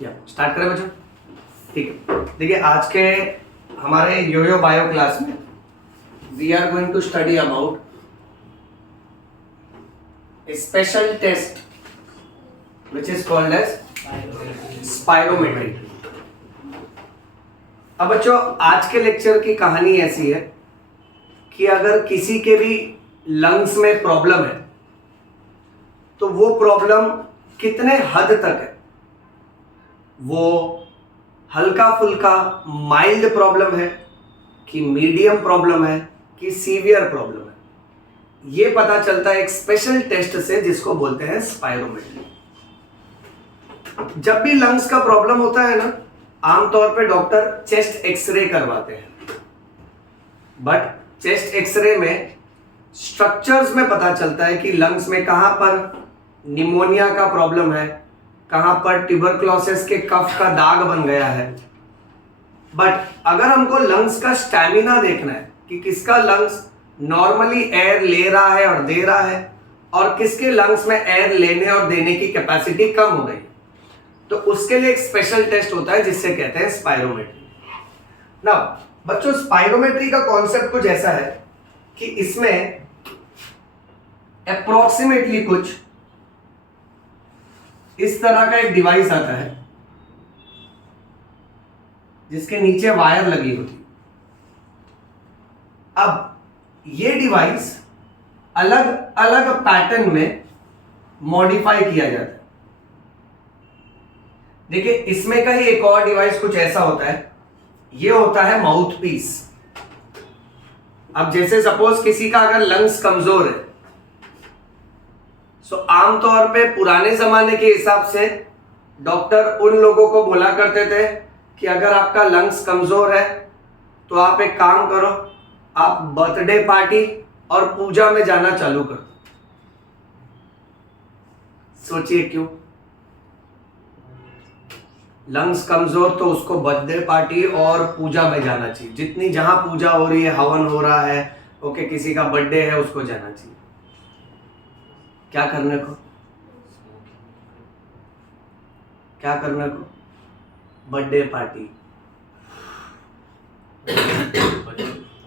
या स्टार्ट करें बच्चों। ठीक है, देखिए आज के हमारे योयो बायो क्लास में we are going to study about a special test which is called as spirometry। अब बच्चों आज के लेक्चर की कहानी ऐसी है कि अगर किसी के भी लंग्स में प्रॉब्लम है तो वो प्रॉब्लम कितने हद तक है, वो हल्का फुल्का माइल्ड प्रॉब्लम है कि मीडियम प्रॉब्लम है कि सीवियर प्रॉब्लम है, ये पता चलता है एक स्पेशल टेस्ट से जिसको बोलते हैं स्पायरोमेट्री। जब भी लंग्स का प्रॉब्लम होता है ना, आमतौर पे डॉक्टर चेस्ट एक्सरे करवाते हैं, बट चेस्ट एक्सरे में स्ट्रक्चर्स में पता चलता है कि लंग्स में कहां पर निमोनिया का प्रॉब्लम है, कहां पर ट्यूबरक्लोसिस के कफ का दाग बन गया है। बट अगर हमको लंग्स का स्टैमिना देखना है कि किसका लंग्स नॉर्मली एयर ले रहा है और दे रहा है और किसके लंग्स में एयर लेने और देने की कैपेसिटी कम हो गई, तो उसके लिए एक स्पेशल टेस्ट होता है जिससे कहते हैं स्पायरोमेट्री। ना बच्चों, स्पायरोमेट्री का कॉन्सेप्ट कुछ ऐसा है कि इसमें अप्रोक्सीमेटली कुछ इस तरह का एक डिवाइस आता है जिसके नीचे वायर लगी होती है। अब ये डिवाइस अलग अलग पैटर्न में मॉडिफाई किया जाता है। देखिए इसमें का ही एक और डिवाइस कुछ ऐसा होता है, ये होता है माउथ पीस। अब जैसे सपोज किसी का अगर लंग्स कमजोर है, सो आमतौर पे पुराने जमाने के हिसाब से डॉक्टर उन लोगों को बोला करते थे कि अगर आपका लंग्स कमजोर है तो आप एक काम करो, आप बर्थडे पार्टी और पूजा में जाना चालू कर दो। सोचिए क्यों? लंग्स कमजोर तो उसको बर्थडे पार्टी और पूजा में जाना चाहिए, जितनी जहां पूजा हो रही है, हवन हो रहा है, ओके, किसी का बर्थडे है, उसको जाना चाहिए। क्या करने को? क्या करने को? बर्थडे पार्टी,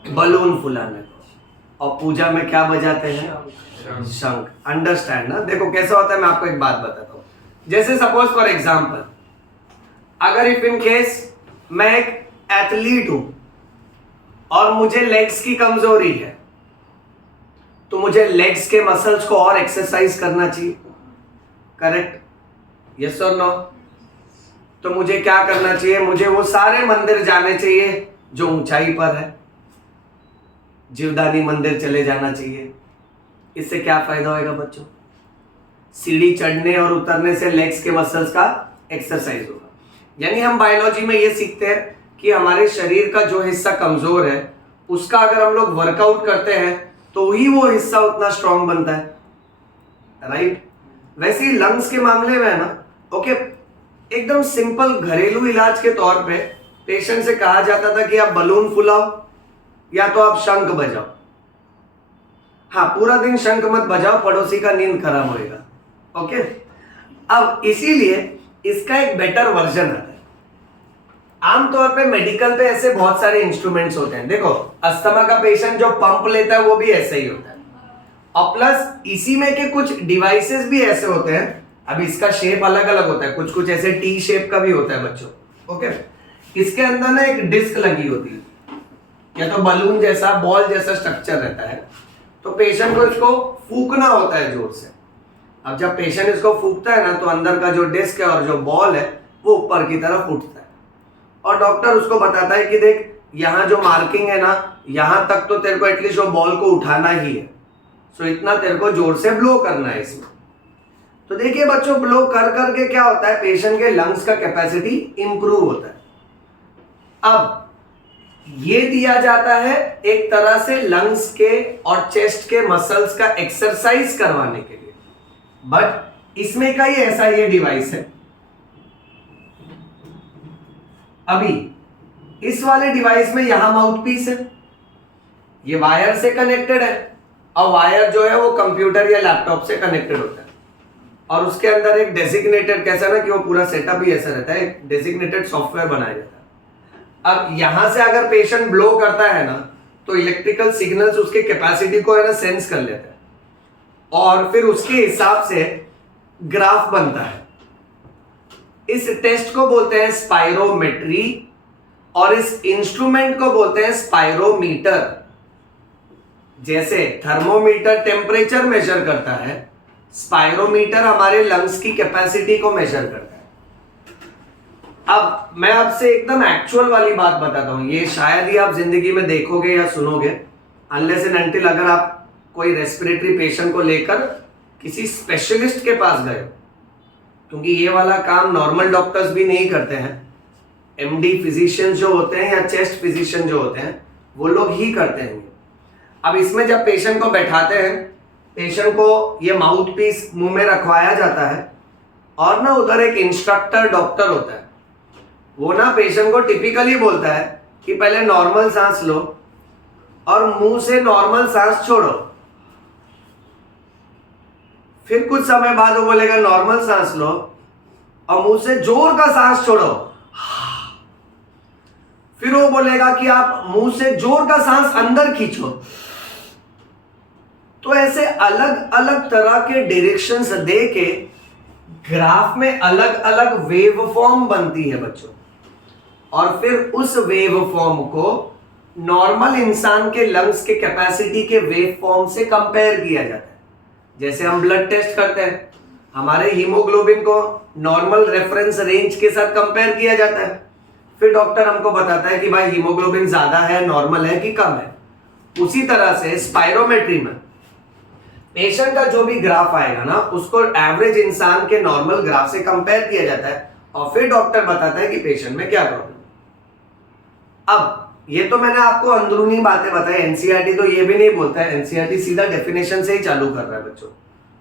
बलून फुलाने को, और पूजा में क्या बजाते हैं? शंख। अंडरस्टैंड ना? देखो कैसा होता है, मैं आपको एक बात बताता हूं। जैसे सपोज फॉर एग्जांपल, अगर इफ इन केस मैं एक एथलीट हूं और मुझे लेग्स की कमजोरी है, तो मुझे लेग्स के मसल्स को और एक्सरसाइज करना चाहिए, करेक्ट? यस और नो? तो मुझे क्या करना चाहिए? मुझे वो सारे मंदिर जाने चाहिए जो ऊंचाई पर है, जीवदानी मंदिर चले जाना चाहिए। इससे क्या फायदा होएगा बच्चों? सीढ़ी चढ़ने और उतरने से लेग्स के मसल्स का एक्सरसाइज होगा। यानी हम बायोलॉजी में ये सीखते हैं कि हमारे शरीर का जो हिस्सा कमजोर है उसका अगर हम लोग वर्कआउट करते हैं तो ही वो हिस्सा उतना स्ट्रांग बनता है, राइट? वैसे ही लंग्स के मामले में है ना, ओके, एकदम सिंपल घरेलू इलाज के तौर पे पेशेंट से कहा जाता था कि आप बलून फुलाओ या तो आप शंख बजाओ। हाँ, पूरा दिन शंख मत बजाओ, पड़ोसी का नींद खराब होएगा, ओके। अब इसीलिए इसका एक बेटर वर्जन आता है। आमतौर पे मेडिकल पे ऐसे बहुत सारे इंस्ट्रूमेंट्स होते हैं। देखो, अस्थमा का पेशेंट जो पंप लेता है वो भी ऐसे ही होता है, और प्लस इसी में के कुछ डिवाइसेस भी ऐसे होते हैं। अब इसका शेप अलग अलग होता है, कुछ कुछ ऐसे टी शेप का भी होता है बच्चों, ओके। इसके अंदर ना एक डिस्क लगी होती है, या तो बलून जैसा, बॉल जैसा स्ट्रक्चर रहता है, तो पेशेंट को इसको फूकना होता है जोर से। अब जब पेशेंट इसको फूकता है ना, तो अंदर का जो डिस्क है और जो बॉल है वो ऊपर की तरफ उठता है, और डॉक्टर उसको बताता है कि देख, यहाँ जो मार्किंग है ना, यहाँ तक तो तेरे को एटलीस्ट वो बॉल को उठाना ही है, सो इतना तेरे को जोर से ब्लो करना है इसमें। तो देखिए बच्चों, ब्लो कर करके क्या होता है, पेशेंट के लंग्स का कैपेसिटी इंप्रूव होता है। अब ये दिया जाता है एक तरह से लंग्स के और चेस्ट के मसल्स का एक्सरसाइज करवाने के लिए, बट इसमें का ही ऐसा ये डिवाइस है। अभी इस वाले डिवाइस में यहां माउथ पीस है, ये वायर से कनेक्टेड है, और वायर जो है वो कंप्यूटर या लैपटॉप से कनेक्टेड होता है। और उसके अंदर एक डेजिग्नेटेड, कैसा ना कि वो पूरा सेटअप ही ऐसा रहता है, एक डेजिग्नेटेड सॉफ्टवेयर बनाया जाता है। अब यहां से अगर पेशेंट ब्लो करता है ना तो इलेक्ट्रिकल सिग्नल्स उसके कैपेसिटी को है ना सेंस कर लेता है और फिर उसके हिसाब से ग्राफ बनता है। इस टेस्ट को बोलते हैं स्पाइरोमेट्री और इस इंस्ट्रूमेंट को बोलते हैं स्पाइरोमीटर। जैसे थर्मोमीटर टेम्परेचर मेजर करता है, स्पाइरोमीटर हमारे लंग्स की कैपेसिटी को मेजर करता है। अब मैं आपसे एकदम एक्चुअल वाली बात बताता हूं, ये शायद ही आप जिंदगी में देखोगे या सुनोगे, अनलेस एंड अनटिल अगर आप कोई रेस्पिरेटरी पेशेंट को लेकर किसी स्पेशलिस्ट के पास गए, क्योंकि ये वाला काम नॉर्मल डॉक्टर्स भी नहीं करते हैं। एमडी फिजिशियन जो होते हैं या चेस्ट फिजिशियन जो होते हैं वो लोग ही करते हैं। अब इसमें जब पेशेंट को बैठाते हैं, पेशेंट को ये माउथ पीस मुंह में रखवाया जाता है और ना उधर एक इंस्ट्रक्टर डॉक्टर होता है, वो ना पेशेंट को टिपिकली बोलता है कि पहले नॉर्मल सांस लो और मुंह से नॉर्मल सांस छोड़ो। फिर कुछ समय बाद वो बोलेगा नॉर्मल सांस लो और मुंह से जोर का सांस छोड़ो। फिर वो बोलेगा कि आप मुंह से जोर का सांस अंदर खींचो। तो ऐसे अलग अलग तरह के डायरेक्शंस दे के ग्राफ में अलग अलग वेव फॉर्म बनती है बच्चों, और फिर उस वेव फॉर्म को नॉर्मल इंसान के लंग्स के कैपेसिटी के वेव फॉर्म से कंपेयर किया जाता है। जैसे हम ब्लड टेस्ट करते हैं, हमारे हीमोग्लोबिन को नॉर्मल रेफरेंस रेंज के साथ कंपेयर किया जाता है, फिर डॉक्टर हमको बताता है कि भाई हीमोग्लोबिन ज्यादा है, नॉर्मल है कि कम है। उसी तरह से स्पाइरोमेट्री में पेशेंट का जो भी ग्राफ आएगा ना उसको एवरेज इंसान के नॉर्मल ग्राफ से कंपेयर किया जाता है और फिर डॉक्टर बताता है कि पेशेंट में क्या प्रॉब्लम है। अब ये तो मैंने आपको अंदरूनी बातें बताई, एनसीईआरटी तो ये भी नहीं बोलता है, एनसीईआरटी सीधा डेफिनेशन से ही चालू कर रहा है बच्चों।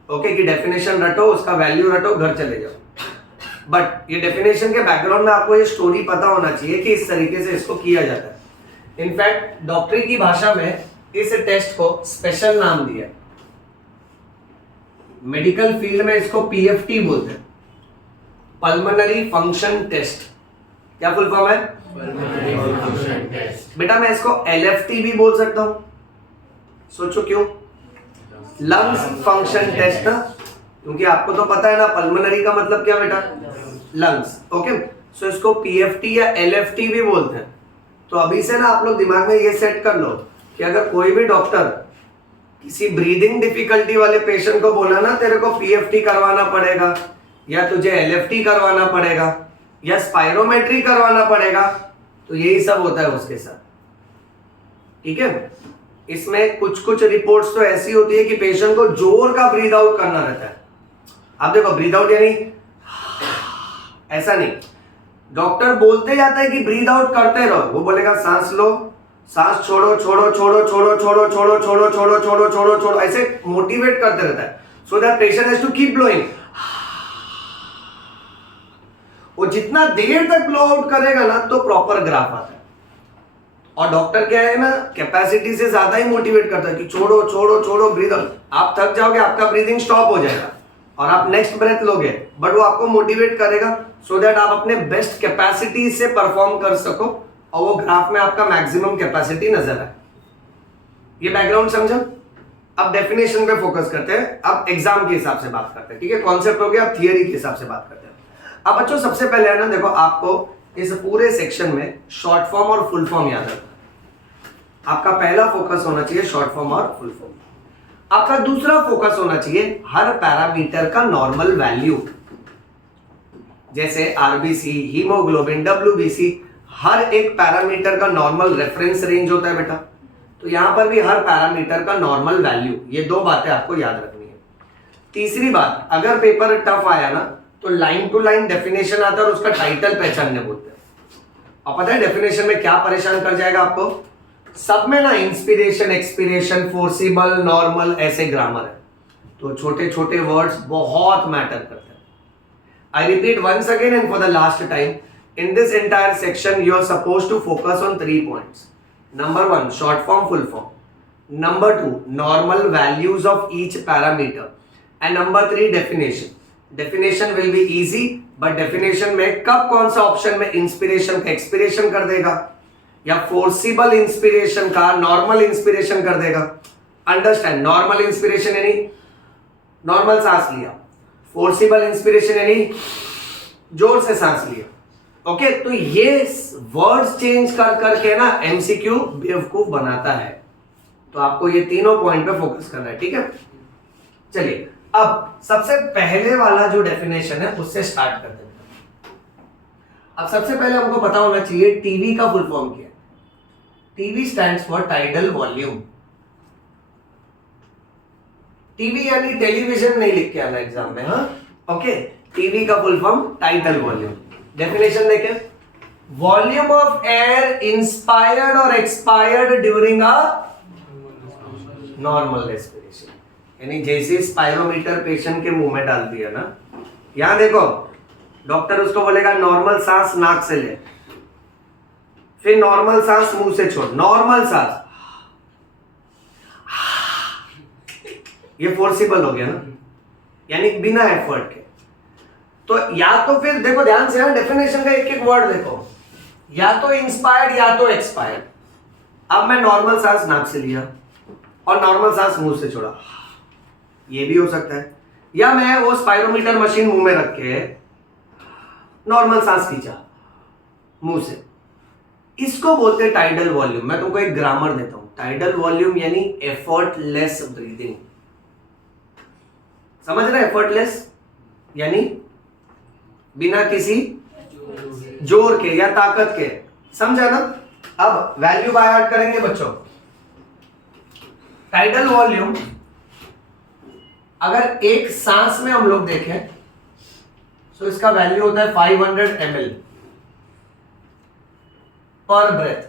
ओके कि डेफिनेशन रटो, उसका वैल्यू रटो, घर चले जाओ। बट ये डेफिनेशन के बैकग्राउंड में आपको ये स्टोरी पता होना चाहिए कि इस तरीके से इसको किया जाता है। इनफैक्ट डॉक्टरी की भाषा में इस टेस्ट को स्पेशल नाम दिया, मेडिकल फील्ड में इसको पीएफटी बोलते हैं, पल्मोनरी फंक्शन टेस्ट। क्या फुल फॉर्म है? बेटा मैं इसको एलएफटी भी बोल सकता हूं, सोचो क्यों? लंग्स फंक्शन टेस्ट ना, क्योंकि आपको तो पता है ना पल्मोनरी का मतलब क्या बेटा? लंग्स। ओके, सो इसको पीएफटी या एलएफटी भी बोलते हैं। तो अभी से ना आप लोग दिमाग में ये सेट कर लो कि अगर कोई भी डॉक्टर किसी ब्रीदिंग डिफिकल्टी वाले पेशेंट को बोला ना तेरे को पीएफटी करवाना पड़ेगा या तुझे एलएफटी करवाना पड़ेगा या स्पाइरोमेट्री करवाना पड़ेगा, तो यही सब होता है उसके साथ। ठीक है, इसमें कुछ कुछ रिपोर्ट्स तो ऐसी होती है कि पेशेंट को जोर का ब्रीद आउट करना रहता है। आप देखो ब्रीद आउट यानी ऐसा नहीं, डॉक्टर बोलते जाता है कि ब्रीद आउट करते रहो, वो बोलेगा सांस लो, सांस छोड़ो, छोड़ो छोड़ो छोड़ो छोड़ो छोड़ो छोड़ो छोड़ो छोड़ो छोड़ो छोड़ो, ऐसे मोटिवेट करते रहता है so that patient has to keep blowing. वो जितना देर तक ब्लो आउट करेगा ना तो प्रॉपर ग्राफ आता है। और डॉक्टर क्या है ना कैपेसिटी से ज्यादा ही मोटिवेट करता है कि छोड़ो छोड़ो छोड़ो ब्रीद आउट। आप थक जाओगे, आपका ब्रीदिंग स्टॉप हो जाएगा और आप नेक्स्ट ब्रेथ लोगे, बट वो आपको मोटिवेट करेगा सो दैट आप अपने बेस्ट कैपेसिटी से परफॉर्म कर सको और वो ग्राफ में आपका मैक्सिमम कैपेसिटी नजर आए। ये बैकग्राउंड समझा? अब डेफिनेशन पे फोकस करते हैं, अब एग्जाम के हिसाब से बात करते हैं। ठीक है, कॉन्सेप्ट हो गया, अब थियरी के हिसाब से बात करते हैं। अब बच्चों सबसे पहले है ना देखो, आपको इस पूरे सेक्शन में शॉर्ट फॉर्म और फुल फॉर्म याद रखना। आपका पहला फोकस होना चाहिए शॉर्ट फॉर्म और फुल फॉर्म। आपका दूसरा फोकस होना चाहिए हर पैरामीटर का नॉर्मल वैल्यू, जैसे आरबीसी, हीमोग्लोबिन, डब्ल्यूबीसी, हर एक पैरामीटर का नॉर्मल रेफरेंस रेंज होता है बेटा। तो यहां पर भी हर पैरामीटर का नॉर्मल वैल्यू, ये दो बातें आपको याद रखनी है। तीसरी बात, अगर पेपर टफ आया ना तो लाइन टू लाइन डेफिनेशन आता है और उसका टाइटल पहचानने बोलते हैं। अब पता है डेफिनेशन में क्या परेशान कर जाएगा आपको? सब में ना इंस्पिरेशन, एक्सपिरेशन, फोर्सिबल, नॉर्मल, ऐसे ग्रामर है, तो छोटे छोटे वर्ड्स बहुत मैटर करते हैं। I repeat once again and for the last time, in this entire section you are supposed to focus on 3 points. Number 1, short form, full form. Number 2, normal values of each parameter. And number 3, definition. Definition will be easy, but definition में कब कौन सा option में inspiration का expiration कर देगा या forcible inspiration का नॉर्मल इंस्पिरेशन कर देगा। अंडरस्टैंड, नॉर्मल इंस्पिरेशन यानी नॉर्मल सांस लिया, फोर्सिबल इंस्पिरेशन यानी जोर से सांस लिया। ओके, तो ये वर्ड्स चेंज कर करके ना एमसीक्यू बेवकूफ बनाता है, तो आपको ये तीनों पॉइंट पे फोकस करना है, ठीक है। चलिए अब सबसे पहले वाला जो डेफिनेशन है उससे स्टार्ट करते हैं। अब सबसे पहले हमको पता होना चाहिए टीवी का फुल फॉर्म क्या है। TV stands for tidal volume. TV यानी टेलीविजन नहीं लिख के आना एग्जाम में, हाँ ओके। टीवी का full form tidal volume. Definition देखें, वॉल्यूम ऑफ एयर इंस्पायर्ड और expired during a normal respiration. यानी जैसे स्पायरोमीटर पेशेंट के मुंह में डाल दिया ना, यहां देखो डॉक्टर उसको बोलेगा नॉर्मल सांस नाक से ले, फिर नॉर्मल सांस मुंह से छोड़, नॉर्मल सांस, ये फोर्सिबल हो गया ना, यानी बिना एफर्ट के। तो या तो फिर देखो ध्यान से ना, डेफिनेशन का एक एक वर्ड देखो, या तो इंस्पायर्ड या तो एक्सपायर्ड। अब मैं नॉर्मल सांस नाक से लिया और नॉर्मल सांस मुंह से छोड़ा, ये भी हो सकता है। या मैं वो स्पायरोमीटर मशीन मुंह में रख के नॉर्मल सांस खींचा मुंह से, इसको बोलते हैं टाइडल वॉल्यूम। मैं तुमको एक ग्रामर देता हूं, टाइडल वॉल्यूम यानी एफर्टलेस ब्रीदिंग। समझ रहे, एफर्टलेस यानी बिना किसी जोर के या ताकत के, समझा ना। अब वैल्यू बाय हार्ट करेंगे बच्चों। टाइडल वॉल्यूम अगर एक सांस में हम लोग देखें तो इसका वैल्यू होता है 500 ml पर ब्रेथ,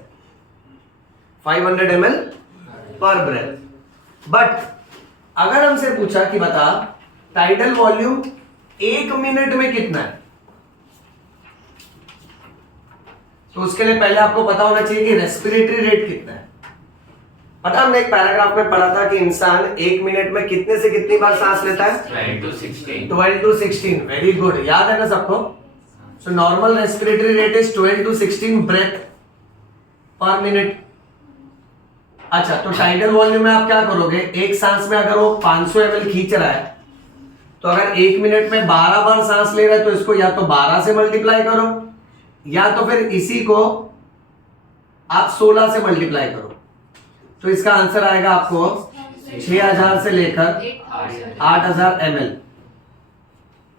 500 ml पर ब्रेथ। बट अगर हमसे पूछा कि बता टाइडल वॉल्यूम 1 मिनट में कितना है, तो उसके लिए पहले आपको पता होना चाहिए कि रेस्पिरेटरी रेट कितना है। पता हमने एक पैराग्राफ में पढ़ा था कि इंसान 1 मिनट में कितने से कितनी बार सांस लेता है, 12 to 16। वेरी गुड, याद है ना सबको। So normal respiratory rate is 12 to 16 breath per minute. अच्छा, तो टाइडल वॉल्यूम में आप क्या करोगे, एक सांस में अगर वो 500 ml खींच रहा है, तो अगर 1 मिनट में 12 बार सांस ले रहा है, तो इसको या तो 12 से मल्टीप्लाई करो, या तो फिर इसी को आप 16 से मल्टीप्लाई करो। तो इसका आंसर आएगा आपको 6000 से लेकर 8000 ml।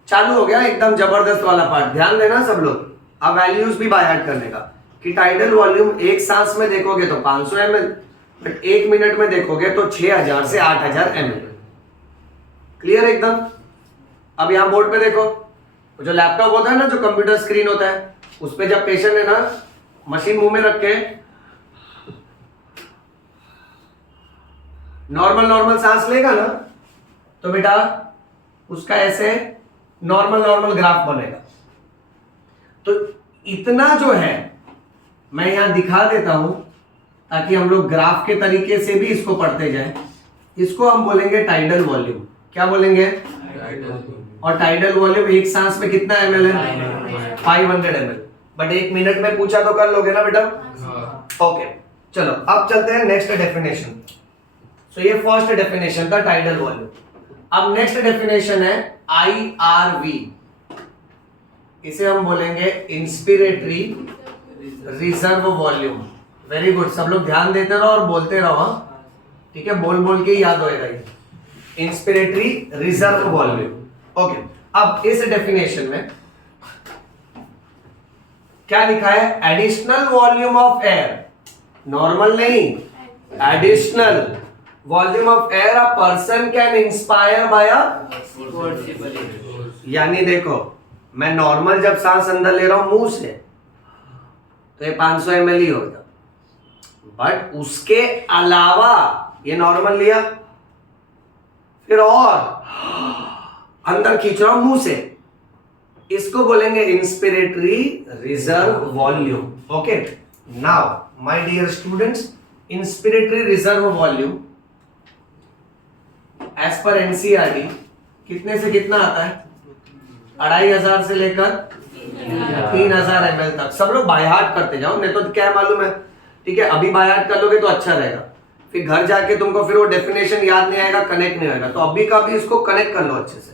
चालू हो गया एकदम जबरदस्त वाला पार्ट, ध्यान देना सब लोग। अब वैल्यूज भी बाय हार्ट करने का कि टाइडल वॉल्यूम एक सांस में देखोगे तो 500 ml, बट 1 मिनट में देखोगे तो 6000 से 8000 ml। क्लियर एकदम। अब यहां बोर्ड पे देखो, जो लैपटॉप होता है ना, जो कंप्यूटर स्क्रीन होता है, उस पे जब पेशेंट है ना मशीन मुंह में रख के नॉर्मल सांस लेगा ना, तो बेटा उसका ऐसे नॉर्मल ग्राफ बनेगा। तो इतना जो है मैं यहां दिखा देता हूं ताकि हम लोग ग्राफ के तरीके से भी इसको पढ़ते जाएं। इसको हम बोलेंगे टाइडल वॉल्यूम। क्या बोलेंगे? और टाइडल वॉल्यूम एक सांस में कितना ml है? 500 ml। बट 1 मिनट में पूछा तो कर लोगे ना बेटा? ओके, चलो अब चलते हैं नेक्स्ट डेफिनेशन। सो ये फर्स्ट डेफिनेशन था टाइडल वॉल्यूम। अब नेक्स्ट डेफिनेशन है IRV। इसे हम बोलेंगे inspiratory reserve volume. Very good, सब लोग ध्यान देते रहो और बोलते रहो, हाँ ठीक है, बोल बोल के याद होएगा ये। Inspiratory reserve volume. ओके, अब इस डेफिनेशन में क्या लिखा है? Additional volume of air, normal नहीं, additional volume of air a person can inspire by a, यानी देखो मैं नॉर्मल जब सांस अंदर ले रहा हूं मुंह से तो ये 500 ml ही होगा, बट उसके अलावा ये नॉर्मल लिया, फिर और अंदर खींच रहा हूं मुंह से, इसको बोलेंगे inspiratory reserve volume. Okay, now my dear students, inspiratory reserve volume as per NCERT कितने से कितना आता है? 2500 से लेकर 3000 ml तक। सब लोग बाय हार्ट करते जाओ, नहीं तो क्या मालूम है, ठीक है, अभी बाय हार्ट कर लोगे तो अच्छा रहेगा, फिर घर जाके तुमको फिर वो डेफिनेशन याद नहीं आएगा, कनेक्ट नहीं होगा। तो अभी का भी इसको कनेक्ट कर लो अच्छे से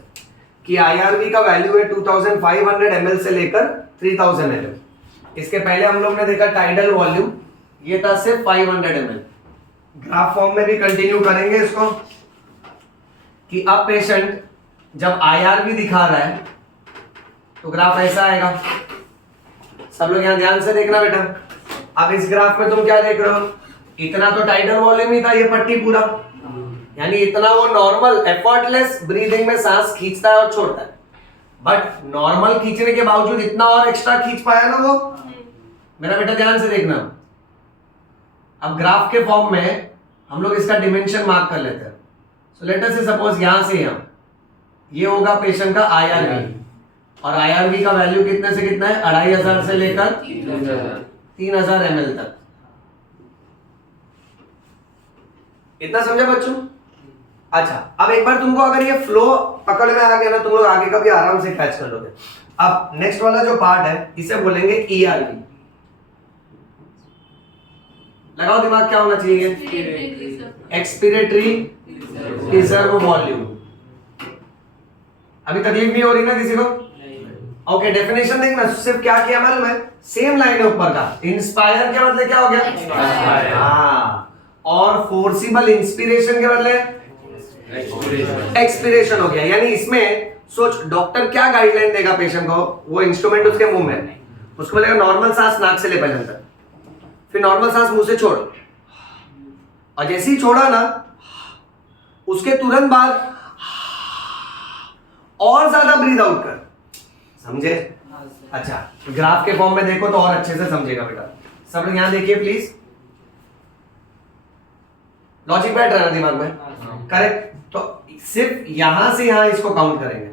कि IRV का वैल्यू है 2500 ml से लेकर 3000 ml। इसके पहले हम लोग ने देखा टाइडल वॉल्यूम, ये था सिर्फ 500 ml। ग्राफ फॉर्म में भी कंटिन्यू करेंगे इसको कि अब पेशेंट जब IRV दिखा रहा है तो ग्राफ ऐसा आएगा। सब लोग यहां ध्यान से देखना बेटा। अब इस ग्राफ में तुम क्या देख रहे हो, इतना तो टाइडल वॉल्यूम ही था, ये पट्टी पूरा, यानी इतना वो नॉर्मल एफर्टलेस ब्रीदिंग में सांस खींचता है और छोड़ता है। बट नॉर्मल खींचने के बावजूद इतना और एक्स्ट्रा खींच पाया ना वो। मेरा बेटा ध्यान से देखना। अब ग्राफ के फॉर्म में हम लोग इसका डिमेंशन मार्क कर लेते हैं। सो लेट अस से सपोज यहां से यहां ये होगा पेशेंट का IRV, और IRV का वैल्यू कितने से कितना है, 2500 से लेकर 3000 ml तक। इतना समझा बच्चों? अच्छा, अब एक बार तुमको अगर ये फ्लो पकड़ में आ गया ना, तुम लोग आगे का भी आराम से कैच कर लोगे। अब नेक्स्ट वाला जो पार्ट है इसे बोलेंगे ERV। लगाओ दिमाग, क्या होना चाहिए, एक्सपिरेटरी रिजर्व वॉल्यूम। अभी तकलीफ नहीं हो रही ना किसी को? ओके, डेफिनेशन देखना, सिर्फ क्या किया मालूम है, सेम लाइन है ऊपर का, इंस्पायर के बदले क्या हो गया, हाँ, और फोर्सिबल इंस्पिरेशन के बदले एक्सपिरेशन हो गया। यानी इसमें सोच, डॉक्टर क्या गाइडलाइन देगा पेशेंट को, वो इंस्ट्रूमेंट उसके मुंह में, उसको बोलेगा नॉर्मल सांस नाक से ले पहले अंदर, फिर नॉर्मल सांस मुंह से छोड़, और जैसे ही छोड़ा ना उसके तुरंत बाद और ज्यादा ब्रीद आउट कर। समझे? अच्छा, ग्राफ के फॉर्म में देखो तो और अच्छे से समझेगा बेटा। सब लोग यहां देखिए प्लीज, लॉजिक बैठ रहा है दिमाग में, करेक्ट? तो सिर्फ यहां से यहां इसको काउंट करेंगे।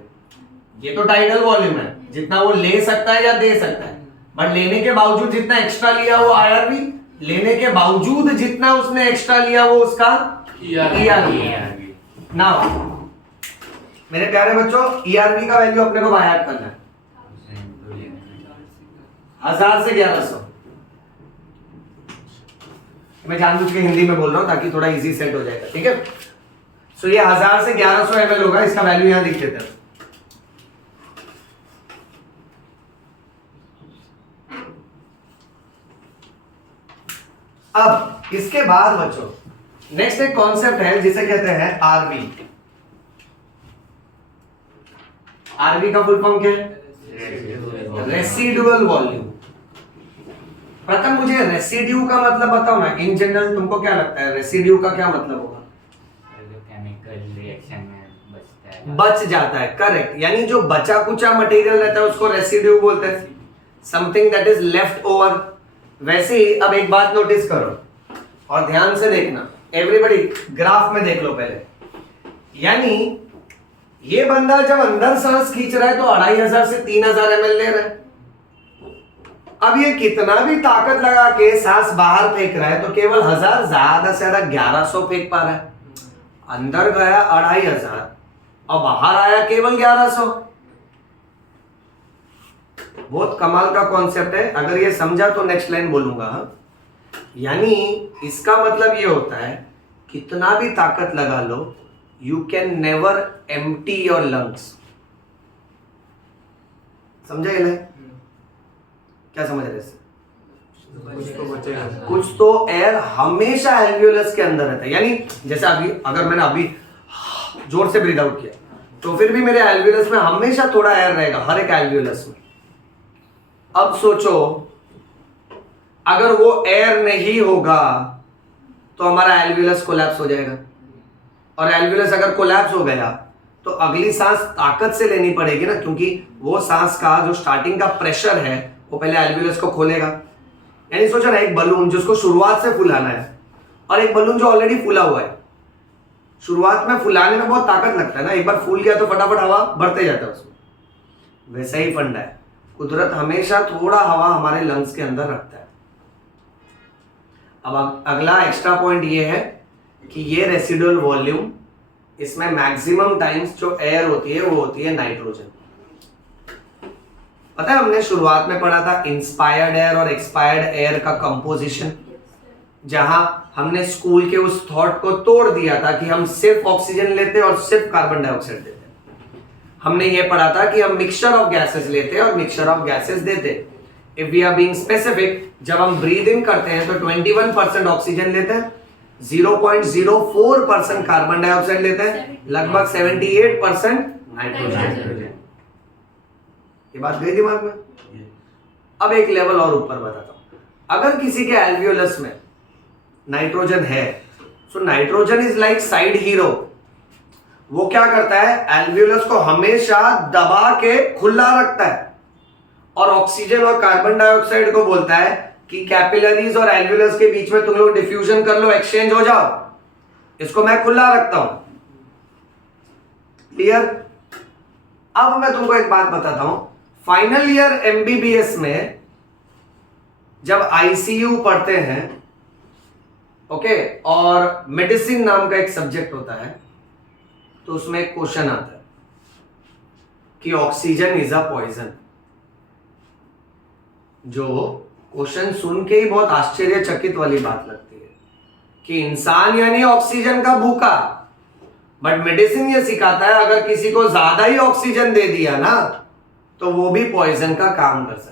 ये तो टाइडल वॉल्यूम है, जितना वो ले सकता है या दे सकता है, बट लेने के बावजूद जितना एक्स्ट्रा लिया वो IRV, लेने के बावजूद जितना उसने एक्स्ट्रा लिया वो उसका ERV। नाउ मेरे प्यारे बच्चों, ERV का वैल्यू अपने को बाय हार्ट करना है, 1000 से 1100। मैं जानबूझ के हिंदी में बोल रहा हूं ताकि थोड़ा इजी सेट हो जाएगा, ठीक है? सो ये 1000 से 1100 ml होगा, इसका वैल्यू यहां लिख देते हैं। अब इसके बाद बच्चों नेक्स्ट एक कॉन्सेप्ट है जिसे कहते हैं RV। RV का फुल फॉर्म क्या है? Residual volume. प्रथम मुझे रेसिड्यू का मतलब बताओ ना, इन जनरल तुमको क्या लगता है रेसिड्यू का क्या मतलब होगा? जो केमिकल रिएक्शन में बचता है, बच जाता है, करेक्ट। यानी जो बचा कुचा मटेरियल रहता है उसको रेसिड्यू बोलते हैं, something that is left over. वैसे ही अब एक बात नोटिस करो और ध्यान से देखना, एवरीबडी ग्राफ में देख लो पहले। यानी ये बंदा जब अंदर सांस खींच रहा है तो 2500 से 3000 ml ले रहा है। अब ये कितना भी ताकत लगा के सांस बाहर फेंक रहा है तो केवल 1000, ज्यादा से ज्यादा 1100 फेंक पा रहा है। अंदर गया 2500 और बाहर आया केवल 1100। बहुत कमाल का कॉन्सेप्ट है, अगर ये समझा तो नेक्स्ट लाइन बोलूंगा। यानी इसका मतलब ये होता है कितना भी ताकत लगा लो, you can never empty your lungs. समझे ये? क्या समझ रहे हैं? कुछ तो एयर हमेशा एल्वियोलस के अंदर रहता है। यानी जैसे अभी अगर मैंने अभी जोर से ब्रीद आउट किया तो फिर भी मेरे एल्वियोलस में हमेशा थोड़ा एयर रहेगा, हर एक एल्वियोलस में। अब सोचो अगर वो एयर नहीं होगा तो हमारा एल्वियोलस कोलैप्स हो जाएगा, और एल्वियोलस अगर कोलैप्स हो गया तो अगली सांस ताकत से लेनी पड़ेगी ना, क्योंकि वो सांस का जो स्टार्टिंग का प्रेशर है वो पहले एल्वियोलस को खोलेगा। यानी सोचो ना, एक बलून जिसको शुरुआत से फुलाना है और एक बलून जो ऑलरेडी फूला हुआ है। शुरुआत में फुलाने में बहुत ताकत लगता है ना, एक बार फूल गया तो फटाफट हवा बढ़ते जाता है उसमें। वैसा ही फंडा है, कुदरत हमेशा थोड़ा हवा हमारे लंग्स के अंदर रखता है। अब अगला एक्स्ट्रा पॉइंट ये है कि ये रेसिडुअल वॉल्यूम, इसमें मैक्सिमम टाइम्स जो एयर होती है वो होती है नाइट्रोजन। पता है हमने शुरुआत में पढ़ा था इंस्पायर्ड एयर और एक्सपायर्ड एयर का कंपोजिशन, जहां हमने स्कूल के उस थॉट को तोड़ दिया था कि हम सिर्फ ऑक्सीजन लेते और सिर्फ कार्बन डाइऑक्साइड देते। हमने ये पढ़ा था कि हम मिक्सचर ऑफ गैसेस लेते और मिक्सचर ऑफ गैसेस देते। If we are being specific, जब हम ब्रीद इन करते हैं तो 21% ऑक्सीजन लेते हैं, 0.04% कार्बन डाइऑक्साइड लेते हैं, लगभग 78% नाइट्रोजन। ये बात गई दिमाग में? अब एक लेवल और ऊपर बताता हूं। अगर किसी के एल्वियोलस में नाइट्रोजन है, so nitrogen is like side hero. वो क्या करता है, एल्वियोलस को हमेशा दबा के खुला रखता है और ऑक्सीजन और कार्बन डाइऑक्साइड को बोलता है कि कैपिलरीज और एल्वियोलस के बीच में तुम लोग डिफ्यूजन कर लो, एक्सचेंज हो जाओ, इसको मैं खुला रखता हूं। क्लियर? अब मैं तुमको एक बात बताता हूं। फाइनल ईयर एमबीबीएस में जब आईसीयू पढ़ते हैं, ओके, और मेडिसिन नाम का एक सब्जेक्ट होता है, तो उसमें एक क्वेश्चन आता है कि ऑक्सीजन इज अ पॉइजन। जो क्वेश्चन सुन के ही बहुत आश्चर्यचकित वाली बात लगती है कि इंसान यानी ऑक्सीजन का भूखा, बट मेडिसिन ये सिखाता है अगर किसी को ज्यादा ही ऑक्सीजन दे दिया ना तो वो भी पॉइजन का काम कर सकता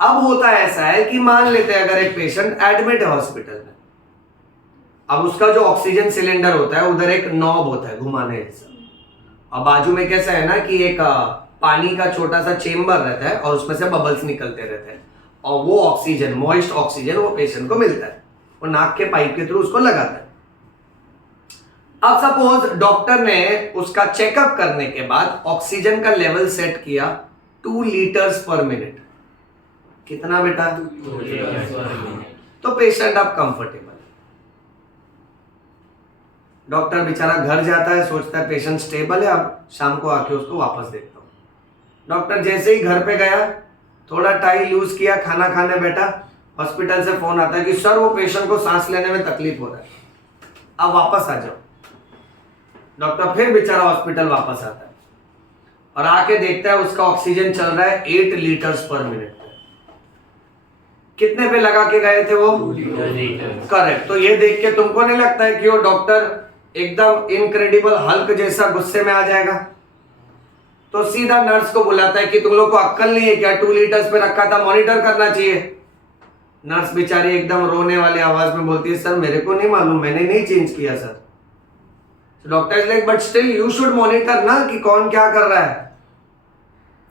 है। अब होता ऐसा है कि मान लेते हैं अगर एक पेशेंट एडमिट है हॉस्पिटल में, अब उसका जो ऑक्सीजन सिलेंडर होता है उधर एक नॉब होता है घुमाने जैसा, और बाजू में कैसा है ना कि एक पानी का छोटा सा चेम्बर रहता है और उसमें से बबल्स निकलते रहते हैं, और वो ऑक्सीजन, मॉइस्ट ऑक्सीजन वो पेशेंट को मिलता है, वो नाक के पाइप के थ्रू उसको लगाता है। अब सपोज डॉक्टर ने उसका चेकअप करने के बाद ऑक्सीजन का लेवल सेट किया 2 लीटर्स पर मिनट। कितना बेटा? 2 लीटर्स पर मिनट। तो पेशेंट अब कंफर्टेबल, डॉक्टर बेचारा घर जाता है, सोचता है पेशेंट स्टेबल है, अब शाम को आके उसको वापस देखता हूं। डॉक्टर जैसे ही घर पे गया, थोड़ा टाइम यूज किया, खाना खाने बैठा, हॉस्पिटल से फोन आता है कि सर वो पेशेंट को सांस लेने में तकलीफ हो रहा है, अब वापस आ जाओ। डॉक्टर फिर बेचारा हॉस्पिटल वापस आता है और आके देखता है उसका ऑक्सीजन चल रहा है 8 लीटर्स पर मिनट। कितने पे लगा के गए थे वो? 2 लीटर। करेक्ट। तो ये देख के तुमको नहीं लगता है कि वो डॉक्टर एकदम इनक्रेडिबल हल्क जैसा गुस्से में आ जाएगा? तो सीधा नर्स को बुलाता है कि तुम लोग को अक्ल नहीं है क्या, 2 लीटर्स पे रखा था, मॉनिटर करना चाहिए। नर्स बेचारी एकदम रोने वाली आवाज में बोलती है सर मेरे को नहीं मालूम, मैंने नहीं चेंज किया sir. Doctor is like but still you should monitor ना कि कौन क्या कर रहा है।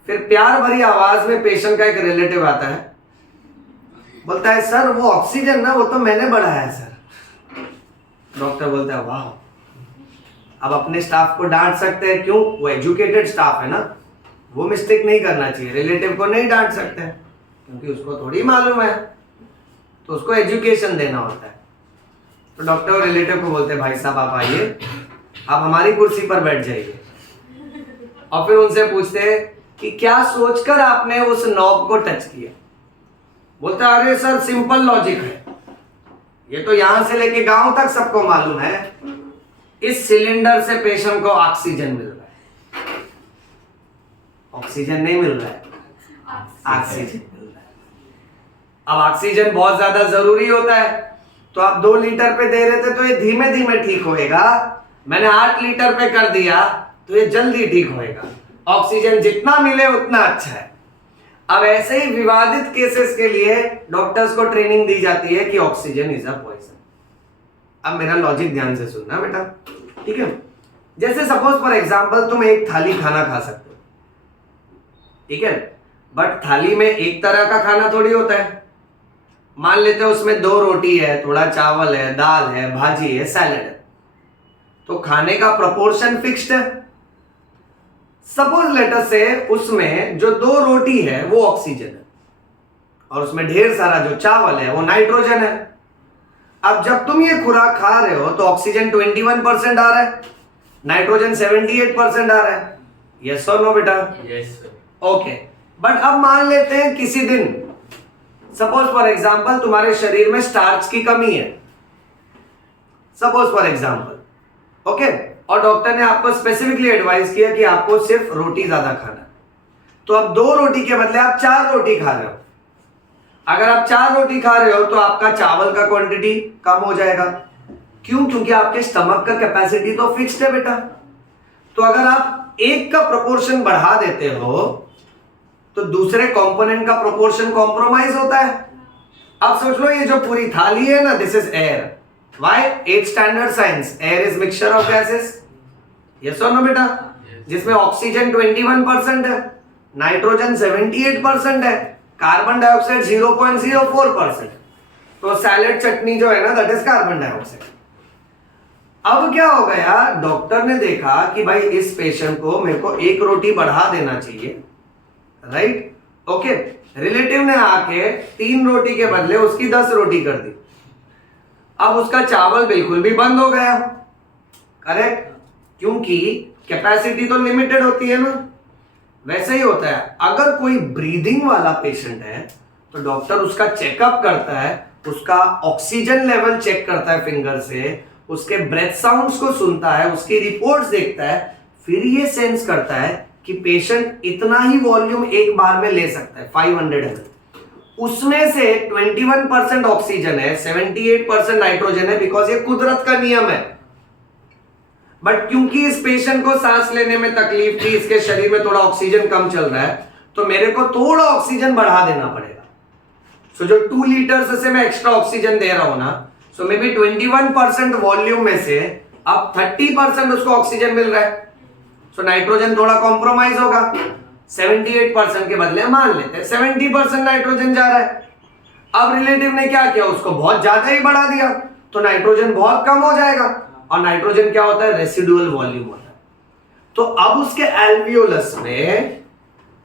फिर प्यार भरी आवाज में पेशेंट का एक रिलेटिव आता है, बोलता है सर वो ऑक्सीजन ना वो तो मैंने बढ़ाया है सर। डॉक्टर बोलता है वाह, अब अपने स्टाफ को डांट सकते हैं, क्यों? वो एजुकेटेड स्टाफ है ना, वो मिस्टेक नहीं करना चाहिए। रिलेटिव को नहीं डांट सकते हैं क्योंकि उसको थोड़ी मालूम है, तो उसको एजुकेशन देना होता है। तो डॉक्टर रिलेटिव को बोलते हैं भाई साहब आप आइए, आप हमारी कुर्सी पर बैठ जाइए, और फिर उनसे पूछते हैं कि क्या सोचकर आपने उस नॉब को टच किया। बोलता है अरे सर सिंपल लॉजिक है, ये तो यहां से लेके गांव तक सबको मालूम है, इस सिलेंडर से पेशेंट को ऑक्सीजन मिल रहा है। ऑक्सीजन नहीं मिल रहा है, ऑक्सीजन मिल रहा है। अब ऑक्सीजन बहुत ज्यादा जरूरी होता है, तो आप 2 लीटर पे दे रहे थे तो ये धीमे धीमे ठीक होएगा, मैंने 8 लीटर पे कर दिया तो ये जल्दी ठीक होएगा। ऑक्सीजन जितना मिले उतना अच्छा है। अब ऐसे ही विवादित केसेस के लिए डॉक्टर्स को ट्रेनिंग दी जाती है कि ऑक्सीजन इज अ पॉइजन। अब मेरा लॉजिक ध्यान से सुनना बेटा, ठीक है? जैसे सपोज फॉर एग्जांपल तुम एक थाली खाना खा सकते हो, ठीक है, बट थाली में एक तरह का खाना थोड़ी होता है। मान लेते हो उसमें 2 रोटी है, थोड़ा चावल है, दाल है, भाजी है, सैलेड है, तो खाने का प्रोपोर्शन फिक्स्ड है। सपोज लेटर से उसमें जो 2 रोटी है वो ऑक्सीजन है और उसमें ढेर सारा जो चावल है वो नाइट्रोजन है। अब जब तुम ये खुराक खा रहे हो तो ऑक्सीजन 21% आ रहा है, नाइट्रोजन 78% आ रहा है। यस और नो बेटा? Yes sir. ओके, बट अब मान लेते हैं किसी दिन सपोज फॉर एग्जांपल तुम्हारे शरीर में स्टार्च की कमी है, सपोज फॉर एग्जांपल, ओके, और डॉक्टर ने आपको स्पेसिफिकली एडवाइस किया कि आपको सिर्फ रोटी ज्यादा खाना है। तो अब 2 रोटी के बदले आप 4 रोटी खा रहे हो। अगर आप 4 रोटी खा रहे हो तो आपका चावल का क्वांटिटी कम हो जाएगा। क्यों? क्योंकि आपके स्टमक का कैपेसिटी तो फिक्स्ड है बेटा। तो अगर आप एक का प्रोपोर्शन बढ़ा देते हो तो दूसरे कंपोनेंट का प्रोपोर्शन कॉम्प्रोमाइज होता है। अब सोच लो, ये जो पूरी थाली है ना, this is air. Why? 8th standard science, air is mixture of gases. Yes और नो बेटा? जिसमें ऑक्सीजन 21% है, नाइट्रोजन 78% है, कार्बन डाइऑक्साइड 0.04%। तो सैलेड चटनी जो है ना, दैट इज कार्बन डाइऑक्साइड। अब क्या हो गया, डॉक्टर ने देखा कि भाई इस पेशेंट को मेरे को 1 रोटी बढ़ा देना चाहिए, राइट? ओके, रिलेटिव ने आके 3 रोटी के बदले उसकी 10 रोटी कर दी। अब उसका चावल बिल्कुल भी बंद हो गया, करेक्ट? क्योंकि कैपेसिटी तो लिमिटेड होती है ना। वैसे ही होता है, अगर कोई ब्रीदिंग वाला पेशेंट है तो डॉक्टर उसका चेकअप करता है, उसका ऑक्सीजन लेवल चेक करता है फिंगर से, उसके ब्रेथ साउंड्स को सुनता है, उसकी रिपोर्ट्स देखता है, फिर ये सेंस करता है कि पेशेंट इतना ही वॉल्यूम एक बार में ले सकता है, 500 ml। उसमें से 21% ऑक्सीजन है, 78% नाइट्रोजन है, बिकॉज ये कुदरत का नियम है। बट क्योंकि इस पेशेंट को सांस लेने में तकलीफ थी, इसके शरीर में थोड़ा ऑक्सीजन कम चल रहा है, तो मेरे को थोड़ा ऑक्सीजन बढ़ा देना पड़ेगा। सो जो 2 लीटर्स से मैं एक्स्ट्रा ऑक्सीजन दे रहा हूं ना, सो मे बी 21% वॉल्यूम में से अब 30% उसको ऑक्सीजन मिल रहा है। सो नाइट्रोजन थोड़ा कॉम्प्रोमाइज होगा, 78% के बदले मान लेते हैं 70% नाइट्रोजन जा रहा है। अब रिलेटिव ने क्या किया, उसको बहुत ज्यादा ही बढ़ा दिया, तो नाइट्रोजन बहुत कम हो जाएगा। और नाइट्रोजन क्या होता है? रेसिडुअल वॉल्यूम होता है। तो अब उसके एल्वियोलस में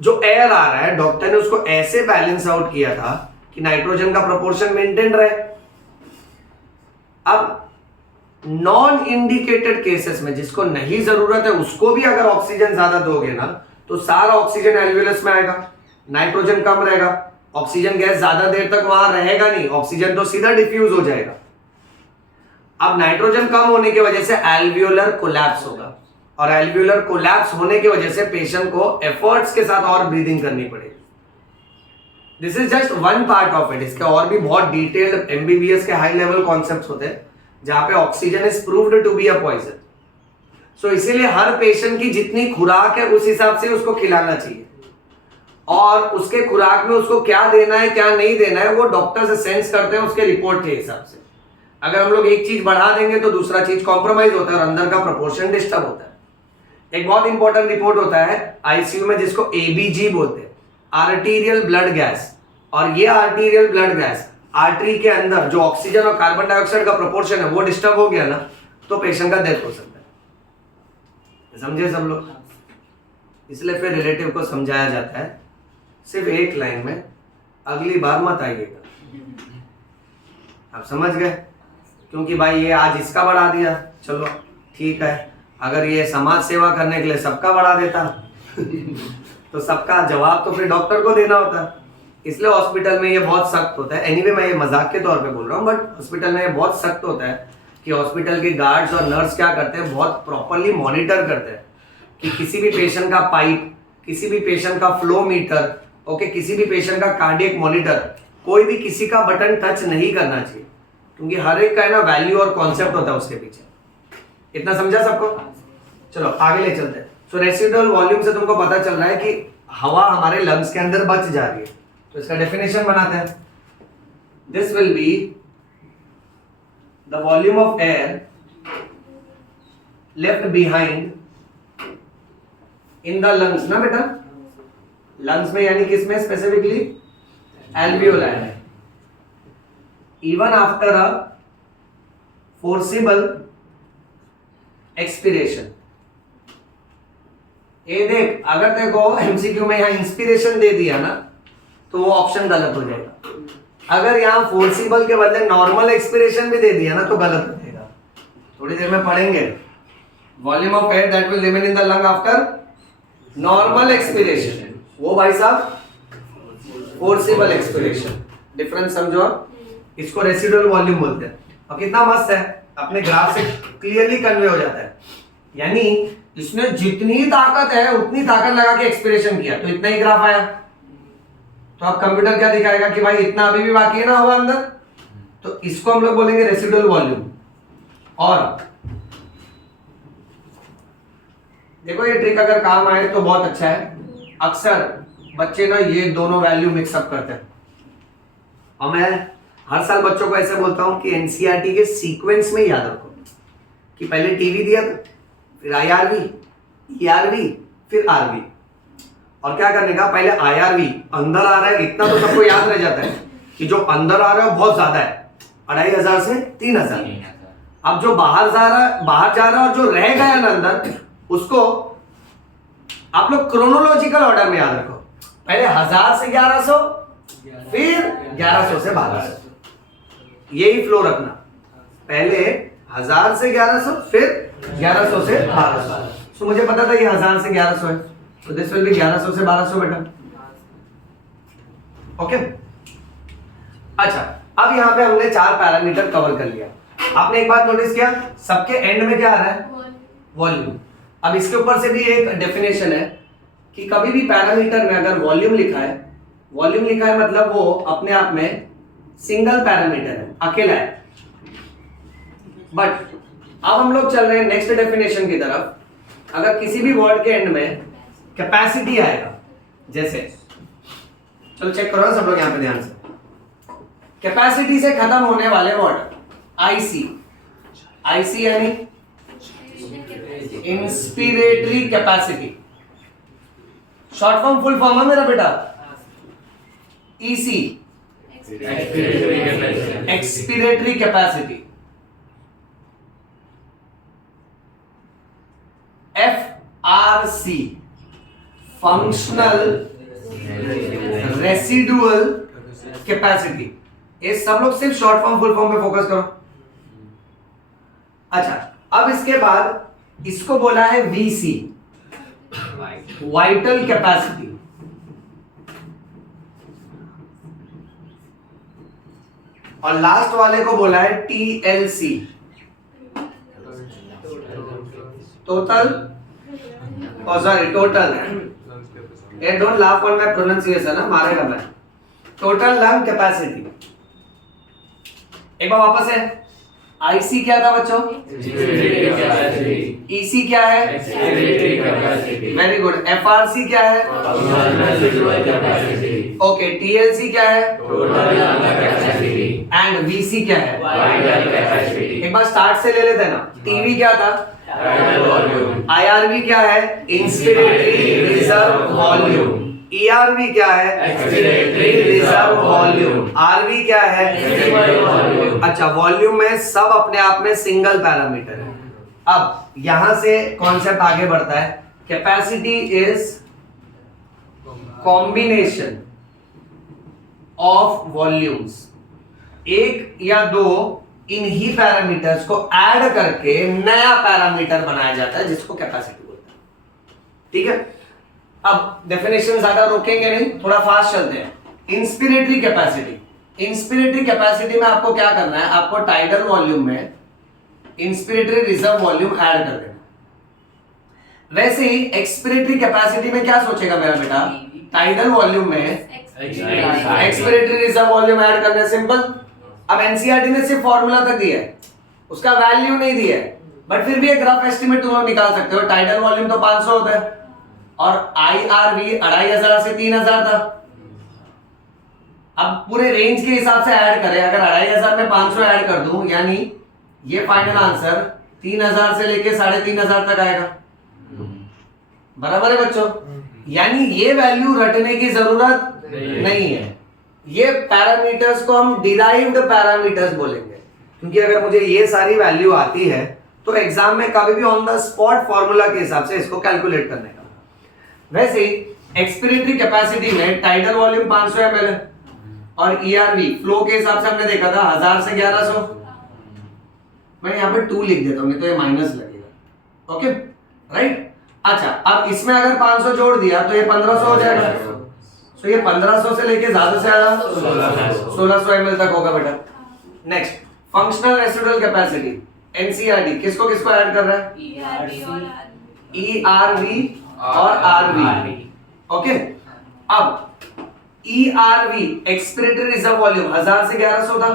जो एयर आ रहा है, डॉक्टर ने उसको ऐसे बैलेंस आउट किया था कि नाइट्रोजन का प्रोपोर्शन मेंटेन रहे। अब नॉन इंडिकेटेड केसेस में, जिसको नहीं जरूरत है, उसको भी अगर ऑक्सीजन ज्यादा दोगे ना, तो सारा ऑक्सीजन एल्वियोलस में आएगा, नाइट्रोजन कम रहेगा, ऑक्सीजन गैस ज्यादा देर तक वहां रहेगा नहीं, ऑक्सीजन तो सीधा डिफ्यूज हो जाएगा। अब नाइट्रोजन कम होने की वजह से एल्वियोलर कोलैप्स होगा, और एल्वियोलर कोलैप्स होने की वजह से पेशेंट को एफर्ट्स के साथ और ब्रीदिंग करनी पड़ेगी। This is just one part of it. इसके और भी बहुत डिटेल्ड एमबीबीएस के हाई लेवल कॉन्सेप्ट्स होते हैं, जहां पे oxygen is proved to be a poison. So इसीलिए हर पेशेंट की जितनी खुराक है उस हिसाब से उसको खिलाना चाहिए, और उसके खुराक में उसको क्या देना है क्या नहीं देना है वो डॉक्टर से सेंस करते हैं उसके रिपोर्ट के हिसाब से। अगर हम लोग एक चीज बढ़ा देंगे तो दूसरा चीज कॉम्प्रोमाइज होता है और अंदर का प्रोपोर्शन डिस्टर्ब होता है। एक बहुत इंपॉर्टेंट रिपोर्ट होता है आईसीयू में, जिसको एबीजी बोलते हैं, आर्टीरियल ब्लड गैस। और ये आर्टीरियल ब्लड गैस, आर्टरी के अंदर जो ऑक्सीजन और कार्बन डाइऑक्साइड का प्रोपोर्शन है वो डिस्टर्ब हो गया ना, तो पेशेंट का डेथ हो सकता है। समझे सब लोग? इसलिए फिर रिलेटिव को समझाया जाता है सिर्फ एक लाइन में, अगली बार मत आइएगा। आप समझ गए? क्योंकि भाई ये आज इसका बढ़ा दिया, चलो ठीक है, अगर ये समाज सेवा करने के लिए सबका बढ़ा देता तो सबका जवाब तो फिर डॉक्टर को देना होता। इसलिए हॉस्पिटल में ये बहुत सख्त होता है। एनीवे मैं ये मजाक के तौर पे बोल रहा हूँ, बट हॉस्पिटल में ये बहुत सख्त होता है कि हॉस्पिटल के गार्ड्स और नर्स क्या करते हैं, बहुत प्रॉपरली मॉनिटर करते हैं कि किसी भी पेशेंट का पाइप, किसी भी पेशेंट का फ्लो मीटर, ओके, किसी भी पेशेंट का कार्डियक मॉनिटर, कोई भी किसी का बटन टच नहीं करना चाहिए, क्योंकि हर एक का ना वैल्यू और कॉन्सेप्ट होता है उसके पीछे। इतना समझा सबको? चलो आगे ले चलते हैं। सो रेसिडुअल वॉल्यूम से तुमको पता चल रहा है कि हवा हमारे लंग्स के अंदर बच जा रही है, तो इसका डेफिनेशन बनाते हैं। This will be the volume of air left behind in the lungs, ना बेटा? लंग्स में यानी किसमें specifically? Alveoli. Even after a forcible expiration. ये देख, अगर देखो एमसीक्यू में यहां इंस्पिरेशन दे दिया ना तो वो ऑप्शन गलत हो जाएगा। अगर यहां फोर्सिबल के बदले नॉर्मल एक्सपिरेशन भी दे दिया ना तो गलत हो जाएगा। थोड़ी देर में पढ़ेंगे। Volume of air that will remain in the lung after normal expiration, वो भाई साहब फोर्सिबल एक्सपिरेशन। डिफरेंस समझो? इसको रेसिडुअल वॉल्यूम बोलते हैं। और कितना मस्त है, अपने ग्राफ से क्लियरली कन्वे हो जाता है। यानी इसने जितनी ताकत है उतनी ताकत लगा के एक्सपिरेशन किया तो इतना ही ग्राफ आया। तो अब कंप्यूटर क्या दिखाएगा कि भाई इतना अभी भी बाकी है ना हवा अंदर, तो इसको हम लोग बोलेंगे रेसिडुअल वॉल्यूम। और देखो ये ट्रिक अगर काम आए तो बहुत अच्छा है। अक्सर बच्चे ना ये दोनों वैल्यू मिक्सअप करते हैं, और मैं हर साल बच्चों को ऐसे बोलता हूं कि एनसीईआरटी के सीक्वेंस में याद रखो कि पहले टीवी दिया था, फिर आईआरवी, ईआरवी, फिर आरवी। और क्या करने का, पहले आईआरवी अंदर आ रहा है इतना तो सबको याद रह जाता है कि जो अंदर आ रहा है वो बहुत ज्यादा है, 2500 से 3000। अब जो बाहर जा रहा है और जो रह गया ना अंदर, उसको आप लोग क्रोनोलॉजिकल ऑर्डर में याद रखो। पहले 1000 से 1100, फिर 1100 से 1200, यही फ्लो रखना। पहले 1000 से 1100, फिर 1100 से 1200। तो मुझे पता था ये 1000 से 1100 है, तो दिस विल बी 1100 से 1200 बेटा। ओके, अच्छा अब यहां पे हमने 4 पैरामीटर कवर कर लिया। आपने एक बात नोटिस किया, सबके एंड में क्या आ रहा है, वॉल्यूम। अब इसके ऊपर से भी एक डेफिनेशन है कि कभी भी पैरामीटर में अगर वॉल्यूम लिखा है मतलब वो अपने आप में सिंगल पैरामीटर है, अकेला है। बट अब हम लोग चल रहे हैं नेक्स्ट डेफिनेशन की तरफ। अगर किसी भी वर्ड के एंड में कैपेसिटी आएगा, जैसे चलो चेक करो ना सब लोग यहां पे ध्यान से, कैपेसिटी से खत्म होने वाले वर्ड आईसी यानी inspiratory capacity, short form full form है मेरा बेटा, EC expiratory capacity, FRC functional residual capacity. ये सब लोग सिर्फ शॉर्ट फॉर्म फुल फॉर्म पे फोकस करो। अच्छा, अब इसके बाद इसको बोला है वीसी, वाइटल कैपेसिटी। और लास्ट वाले को बोला है टीएलसी, टोटल, सॉरी टोटल, ये don't laugh on my pronunciation ना, मारेगा मैं। Total lung capacity. एक बार वापस है, आईसी क्या था बच्चों, ईसी क्या है, वेरी गुड। एफआरसी क्या है, ओके। टीएलसी क्या है, एंड वीसी क्या है। एक बार स्टार्ट से ले लेते हैं ना। टीवी क्या था, आईआरवी क्या है, इंस्पिरेटरी रिजर्व वॉल्यूम। ईआरवी क्या है, एक्सपिरेटरी रिजर्व वॉल्यूम। आरवी क्या है, अच्छा वॉल्यूम में सब अपने आप में सिंगल पैरामीटर है। अब यहां से कॉन्सेप्ट आगे बढ़ता है, capacity is combination of volumes. एक या दो इन्हीं पैरामीटर्स को ऐड करके नया पैरामीटर बनाया जाता है जिसको कैपेसिटी बोलते हैं। ठीक है, अब डेफिनेशन ज्यादा रोकेंगे नहीं, थोड़ा फास्ट चलते हैं। इंस्पिरेटरी कैपेसिटी, इंस्पिरेटरी कैपेसिटी में आपको क्या करना है, आपको टाइडल वॉल्यूम में इंस्पिरेटरी रिजर्व वॉल्यूम ऐड कर देना। वैसे ही एक्सपिरेटरी कैपेसिटी में क्या सोचेगा मेरा बेटा, टाइडल वॉल्यूम में एक्सपिरेटरी रिजर्व वॉल्यूम ऐड करना है, सिंपल। अब एनसीईआरटी ने सिर्फ फॉर्मूला तक दिया है, उसका वैल्यू नहीं दिया है, बट फिर भी एक रफ एस्टिमेट तुम लोग निकाल सकते हो। टाइडल वॉल्यूम तो 500 होता है और आईआरवी 2500 से 3000 था। अब पूरे रेंज के हिसाब से ऐड करें, अगर 2500 में 500 ऐड कर दूं, यानी ये फाइनल आंसर 3000 से लेके 3500 तक आएगा। बराबर है बच्चों, यानी ये वैल्यू रटने की जरूरत नहीं है। ये पैरामीटर्स को हम डिराइव्ड पैरामीटर्स बोलेंगे, क्योंकि अगर मुझे ये सारी वैल्यू आती है तो एग्जाम में कभी भी ऑन द स्पॉट फॉर्मूला के हिसाब से इसको कैलकुलेट करने का। वैसे ही एक्सपिरेटरी कैपेसिटी में टाइडल वॉल्यूम 500 ml है और ईआरवी फ्लो के हिसाब से हमने देखा था 1000 से 1100। मैं यहाँ पे 2 लिख देता हूँ, नहीं तो ये माइनस लगेगा। Okay right. अच्छा, अब इसमें अगर 500 जोड़ दिया तो ये 1500 हो जाएगा। तो ये 1500 से लेके ज्यादा से ज्यादा 1600 ml तक होगा बेटा। Next, functional residual capacity, NCERT किसको किसको ऐड कर रहा है, ERV और RV। ओके, अब ERV एक्सपिरेटरी रिजर्व वॉल्यूम 1000 से 1100 था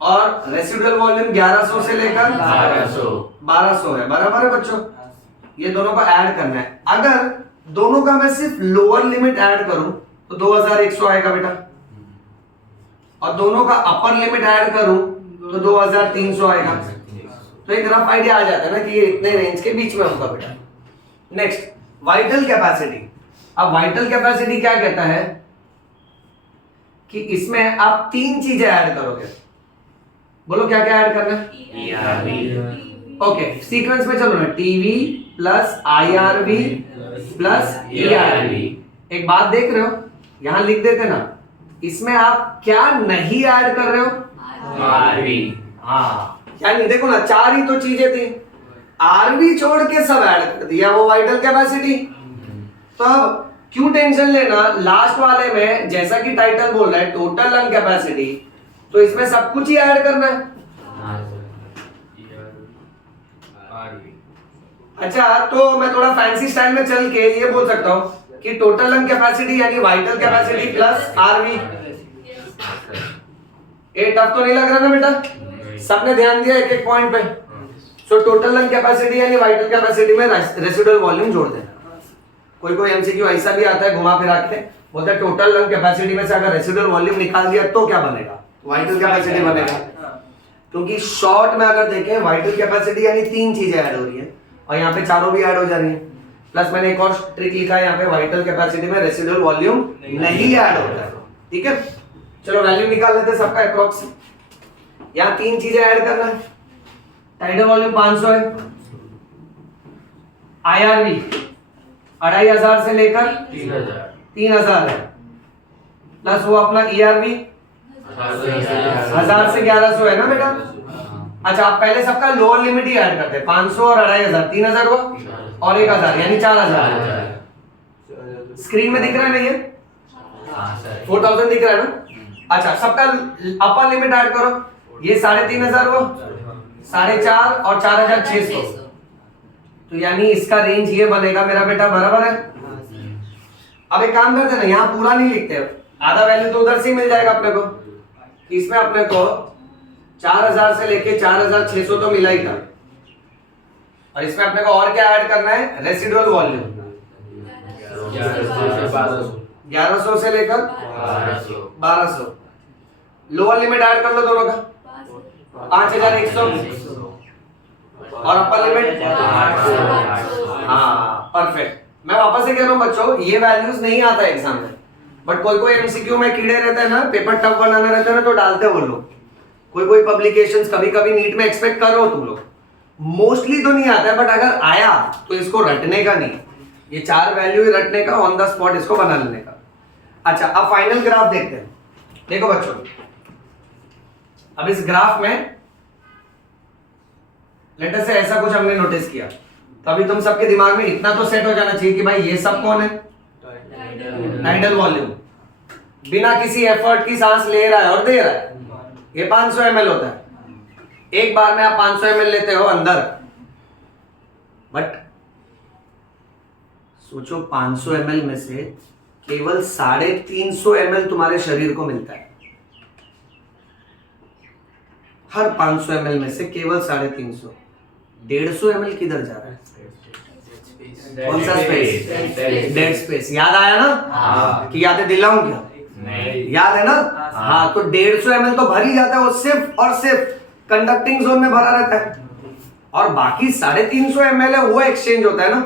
और रेसिडुअल वॉल्यूम 1100 से लेकर 1200 है। बराबर है बच्चों, ये दोनों को ऐड करना है। अगर दोनों का मैं सिर्फ लोअर लिमिट ऐड करूं तो 2100 आएगा बेटा, और दोनों का अपर लिमिट ऐड करूं तो 2300 आएगा। तो एक रफ आइडिया आ जाता है ना कि ये इतने रेंज के बीच में होगा बेटा। Next, vital capacity. अब वाइटल कैपेसिटी क्या कहता है कि इसमें आप तीन चीजें ऐड करोगे। बोलो क्या क्या ऐड करना है? ओके, सीक्वेंस में चलो ना, TV plus IRV plus ERV। एक बात देख रहे हो, यहां लिख देते ना, इसमें आप क्या नहीं ऐड कर रहे हो? RV। हाँ, क्या नहीं, देखो ना, चार ही तो चीजें थी, RV छोड़ के सब ऐड कर दिया, वो वाइटल कैपेसिटी। तो अब क्यों टेंशन लेना, लास्ट वाले में जैसा कि टाइटल बोल रहा है टोटल लंग कैपेसिटी, तो इसमें सब कुछ ही ऐड करना है। अच्छा, तो मैं थोड़ा फैंसी स्टाइल में चल के ये बोल सकता हूँ कि टोटल लंग कैपेसिटी यानी वाइटल कैपेसिटी प्लस RV। ये टफ तो नहीं लग रहा ना बेटा? सबने ध्यान दिया एक एक पॉइंट पे। सो टोटल लंग कैपेसिटी यानी वाइटल कैपेसिटी में रेसिडुअल वॉल्यूम जोड़ देना। कोई कोई MCQ ऐसा भी आता है घुमा फिरा के, बोलता है टोटल लंग कैपेसिटी में से अगर रेसिडुअल वॉल्यूम निकाल दिया तो क्या बनेगा? वाइटल कैपेसिटी बनेगा। क्योंकि शॉर्ट में अगर देखें वाइटल कैपेसिटी यानी तीन चीजें ऐड हो रही है और यहाँ पे चारों भी ऐड हो जा रही है। प्लस मैंने एक और ट्रिक लिखा है यहाँ पे, वाइटल कैपेसिटी में रेसिडुअल वॉल्यूम नहीं ऐड होता है। ठीक है, चलो वैल्यू निकाल लेते हैं सबका अप्रॉक्स। यहाँ तीन चीजें ऐड करना है। टाइडल वॉल्यूम 500 है, IRV 2500 से लेकर 3000 है, प्लस वो अपना ERV 1000 से 1100 है ना बेटा? अच्छा, आप पहले सबका लोअर लिमिट ही ऐड करते हैं, 500 और 2500, 3000 को और 1000 यानी 4000। स्क्रीन में दिख रहा है ना ये? 4000 दिख रहा है ना? अच्छा, सबका अपर लिमिट ऐड करो, ये 3500 को 4.5 और 4600, तो यानी इसका रेंज ये बनेगा मेरा बेटा। बराबर है? अब एक काम करते हैं ना, यहाँ पूरा नहीं लिखते, आधा वैल्यू तो उधर से ही मिल जाएगा अपने को। इसमें अपने को 4000 से लेके 4600 तो मिला ही था, और इसमें अपने को और क्या ऐड करना है? रेसिडुअल वॉल्यूम 1100 से लेकर 1200। लोअर लिमिट ऐड कर लो दोनों का, 5100 और अपर लिमिट। हाँ, परफेक्ट। मैं वापस से कह रहा हूँ बच्चों, ये वैल्यूज नहीं आता है एग्जाम में, बट कोई कोई MCQ में कीड़े रहते हैं ना, पेपर टफ बनाना रहता है ना, तो डालते हैं वो लोग। कोई कोई पब्लिकेशंस कभी कभी नीट में एक्सपेक्ट कर रहे हो तुम लोग, मोस्टली तो नहीं आता है, बट अगर आया तो इसको रटने का नहीं, ये चार वैल्यू ही रटने का, ऑन द स्पॉट इसको बना लेने का। अच्छा, अब फाइनल ग्राफ देखते हैं। देखो बच्चों, अब इस ग्राफ में लेटर से ऐसा कुछ हमने नोटिस किया, तो अभी तुम सबके दिमाग में इतना तो सेट हो जाना चाहिए कि भाई ये सब कौन है? Tidal volume. बिना किसी एफर्ट की सांस ले रहा है और दे रहा है, ये 500 ml होता है। एक बार में आप 500 ml लेते हो अंदर, बट सोचो 500 ml में से केवल 350 ml तुम्हारे शरीर को मिलता है। हर 500 ml में से केवल 350। 150 ml किधर जा रहा है? कौन सा स्पेस? Dead space. याद आया ना? हाँ। कि यादें दिलाऊं क्या? नहीं। याद है ना? हाँ, तो 150 ml तो भर ही जाता है, वो सिर्फ और सिर्फ कंडक्टिंग जोन में भरा रहता है, और बाकी 350 ml है वो एक्सचेंज होता है ना।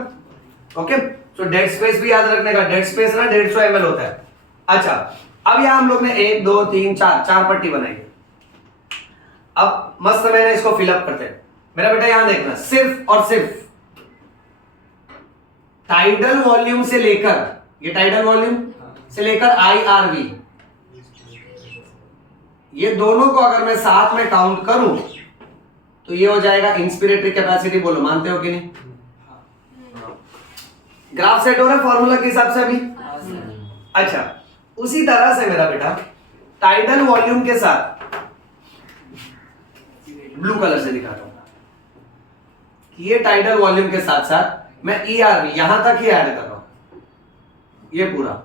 ओके, तो डेड स्पेस भी याद रखने का, डेड स्पेस ना 150 ml होता है। अच्छा, अब यहां हम लोग ने 1 2 3 4 पट्टी बनाई है। अब मस्त मैंने इसको फिलअप करते हैं। मेरा बेटा यहां देखना, सिर्फ और सिर्फ टाइडल वॉल्यूम से लेकर, ये टाइडल वॉल्यूम से लेकर IRV, ये दोनों को अगर मैं साथ में काउंट करूं तो ये हो जाएगा इंस्पिरेटरी कैपेसिटी। बोलो मानते हो कि नहीं? ग्राफ सेट हो रहा है फॉर्मूला के हिसाब से अभी? अच्छा, उसी तरह से मेरा बेटा टाइडल वॉल्यूम के साथ ब्लू कलर से दिखाता हूं। कि ये टाइडल वॉल्यूम के साथ साथ मैं ERV यहां तक ही ऐड कर रहा हूं, ये पूरा।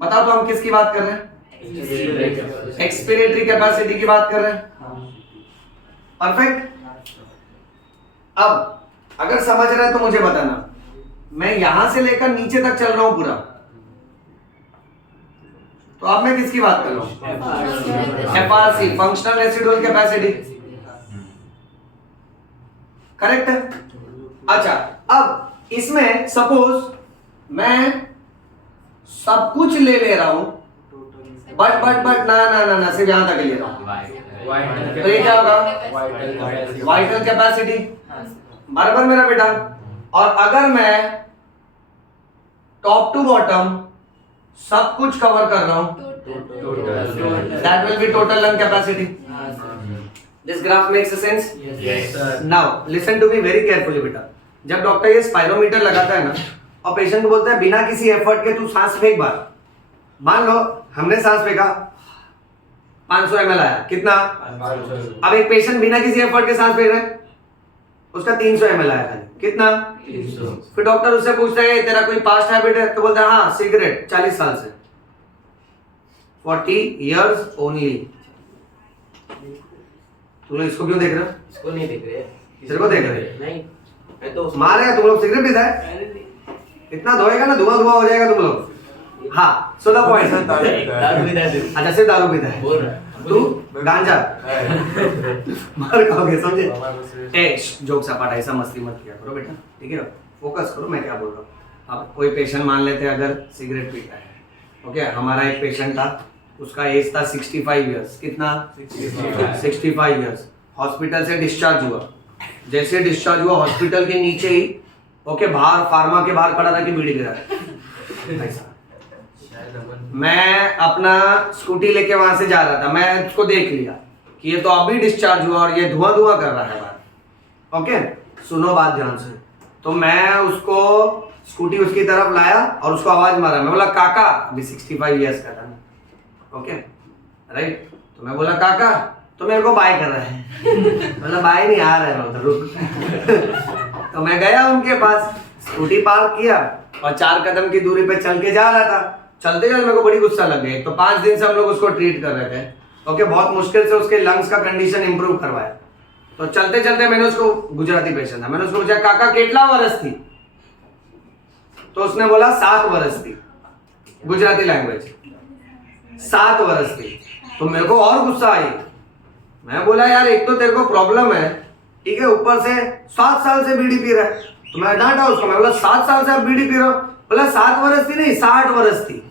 बताओ तो हम किसकी बात कर रहे हैं? एक्सपिरेटरी कैपेसिटी की बात कर रहे हैं। परफेक्ट। अब अगर समझ रहे हैं तो मुझे बताना, मैं यहां से लेकर नीचे तक चल रहा हूं पूरा, तो अब मैं किसकी बात कर रहा हूं? FRC, functional residual capacity. Correct है? अच्छा, अब इसमें सपोज मैं सब कुछ ले रहा हूं, बट ना सिर्फ यहां तक ले रहा हूं, तो ये क्या होगा? Vital capacity. बराबर मेरा बेटा। और अगर मैं टॉप टू बॉटम सब कुछ कवर कर रहा हूं, that will be total lung capacity. This graph makes sense? Now listen to me very carefully बेटा। जब डॉक्टर ये स्पाइरोमीटर लगाता है ना और पेशेंट को बोलता है बिना किसी एफर्ट के तू सांस फेंक बार, मान लो हमने सांस फेंका 500 ml आया, कितना? अब एक पेशेंट बिना किसी एफर्ट के सांस फेंक रहा है, उसका 300 ml आया था, कितना? 300। फिर डॉक्टर उससे पूछता है तेरा कोई पास्ट हैबिट है, तो बोलता है हाँ सिगरेट 40 साल से, 40 years ओनली। तुम लोग इसको क्यों देख रहे हो? इसको नहीं देख रहे, किसको को देख रहे? नहीं मैं तो मारे तुम लोग सिगरेट पीता है, इतना धोएगा ना धुआं धुआं हो जाएगा तुम लोग। हाँ 16 पॉइंट। अच्छा सिर्फ दारू पीता है, बोल रहा तू गांजा मार खाओगे, समझे? ए जोक्स अपार्ट, ऐसा मस्ती मत किया करो बेटा, ठीक है? फोकस करो मैं क्या बोल रहा हूँ। अब कोई पेशेंट मान लेते हैं अगर सिगरेट पीता है, ओके? हमारा एक पेशेंट था, उसका एज था 65 इयर्स, कितना? 65 इयर्स। हॉस्पिटल से डिस्चार्ज हुआ, जैसे डिस्चार्ज हुआ हॉस्पिटल के नीचे ही ओके बाहर फार्मा के बाहर खड़ा था कि बीड़ी गिरा ऐसा। मैं अपना स्कूटी लेके वहां से जा रहा था, मैं उसको देख लिया कि ये तो अभी डिस्चार्ज हुआ और ये धुआं धुआं कर रहा है बाहर, ओके? सुनो बात ध्यान से। तो मैं उसको स्कूटी उसकी तरफ लाया और उसको आवाज मारा, मैं बोला काका, अभी 65 इयर्स का था ना, ओके राइट? तो मैं बोला काका, तो मेरे को बाय कर रहा है, मतलब बाय नहीं आ रहा है उधर, रुक। तो मैं गया उनके पास, स्कूटी पार्क किया और 4 कदम की दूरी पे चल के जा रहा था। चलते चलते मेरे को बड़ी गुस्सा लग गई। तो 5 दिन से हम लोग उसको ट्रीट कर रहे थे, ओके? बहुत मुश्किल से उसके लंग्स का कंडीशन इंप्रूव करवाया। तो चलते चलते मैंने उसको, गुजराती पेशेंट था, मैंने उसको पूछा काका कितना वर्ष थी? तो उसने बोला 7 वर्ष थी, गुजराती लैंग्वेज, 7 वर्ष थी। तो मेरे को और गुस्सा आई। मैं बोला यार एक तो तेरे को प्रॉब्लम है, ठीक है, ऊपर से 7 साल से बीड़ी पी रहा है। तो मैं डांटा उसको, मैं बोला 7 साल से आप बीड़ी पी रहे हो? बोला 7 वर्ष थी नहीं 60 वर्ष थी।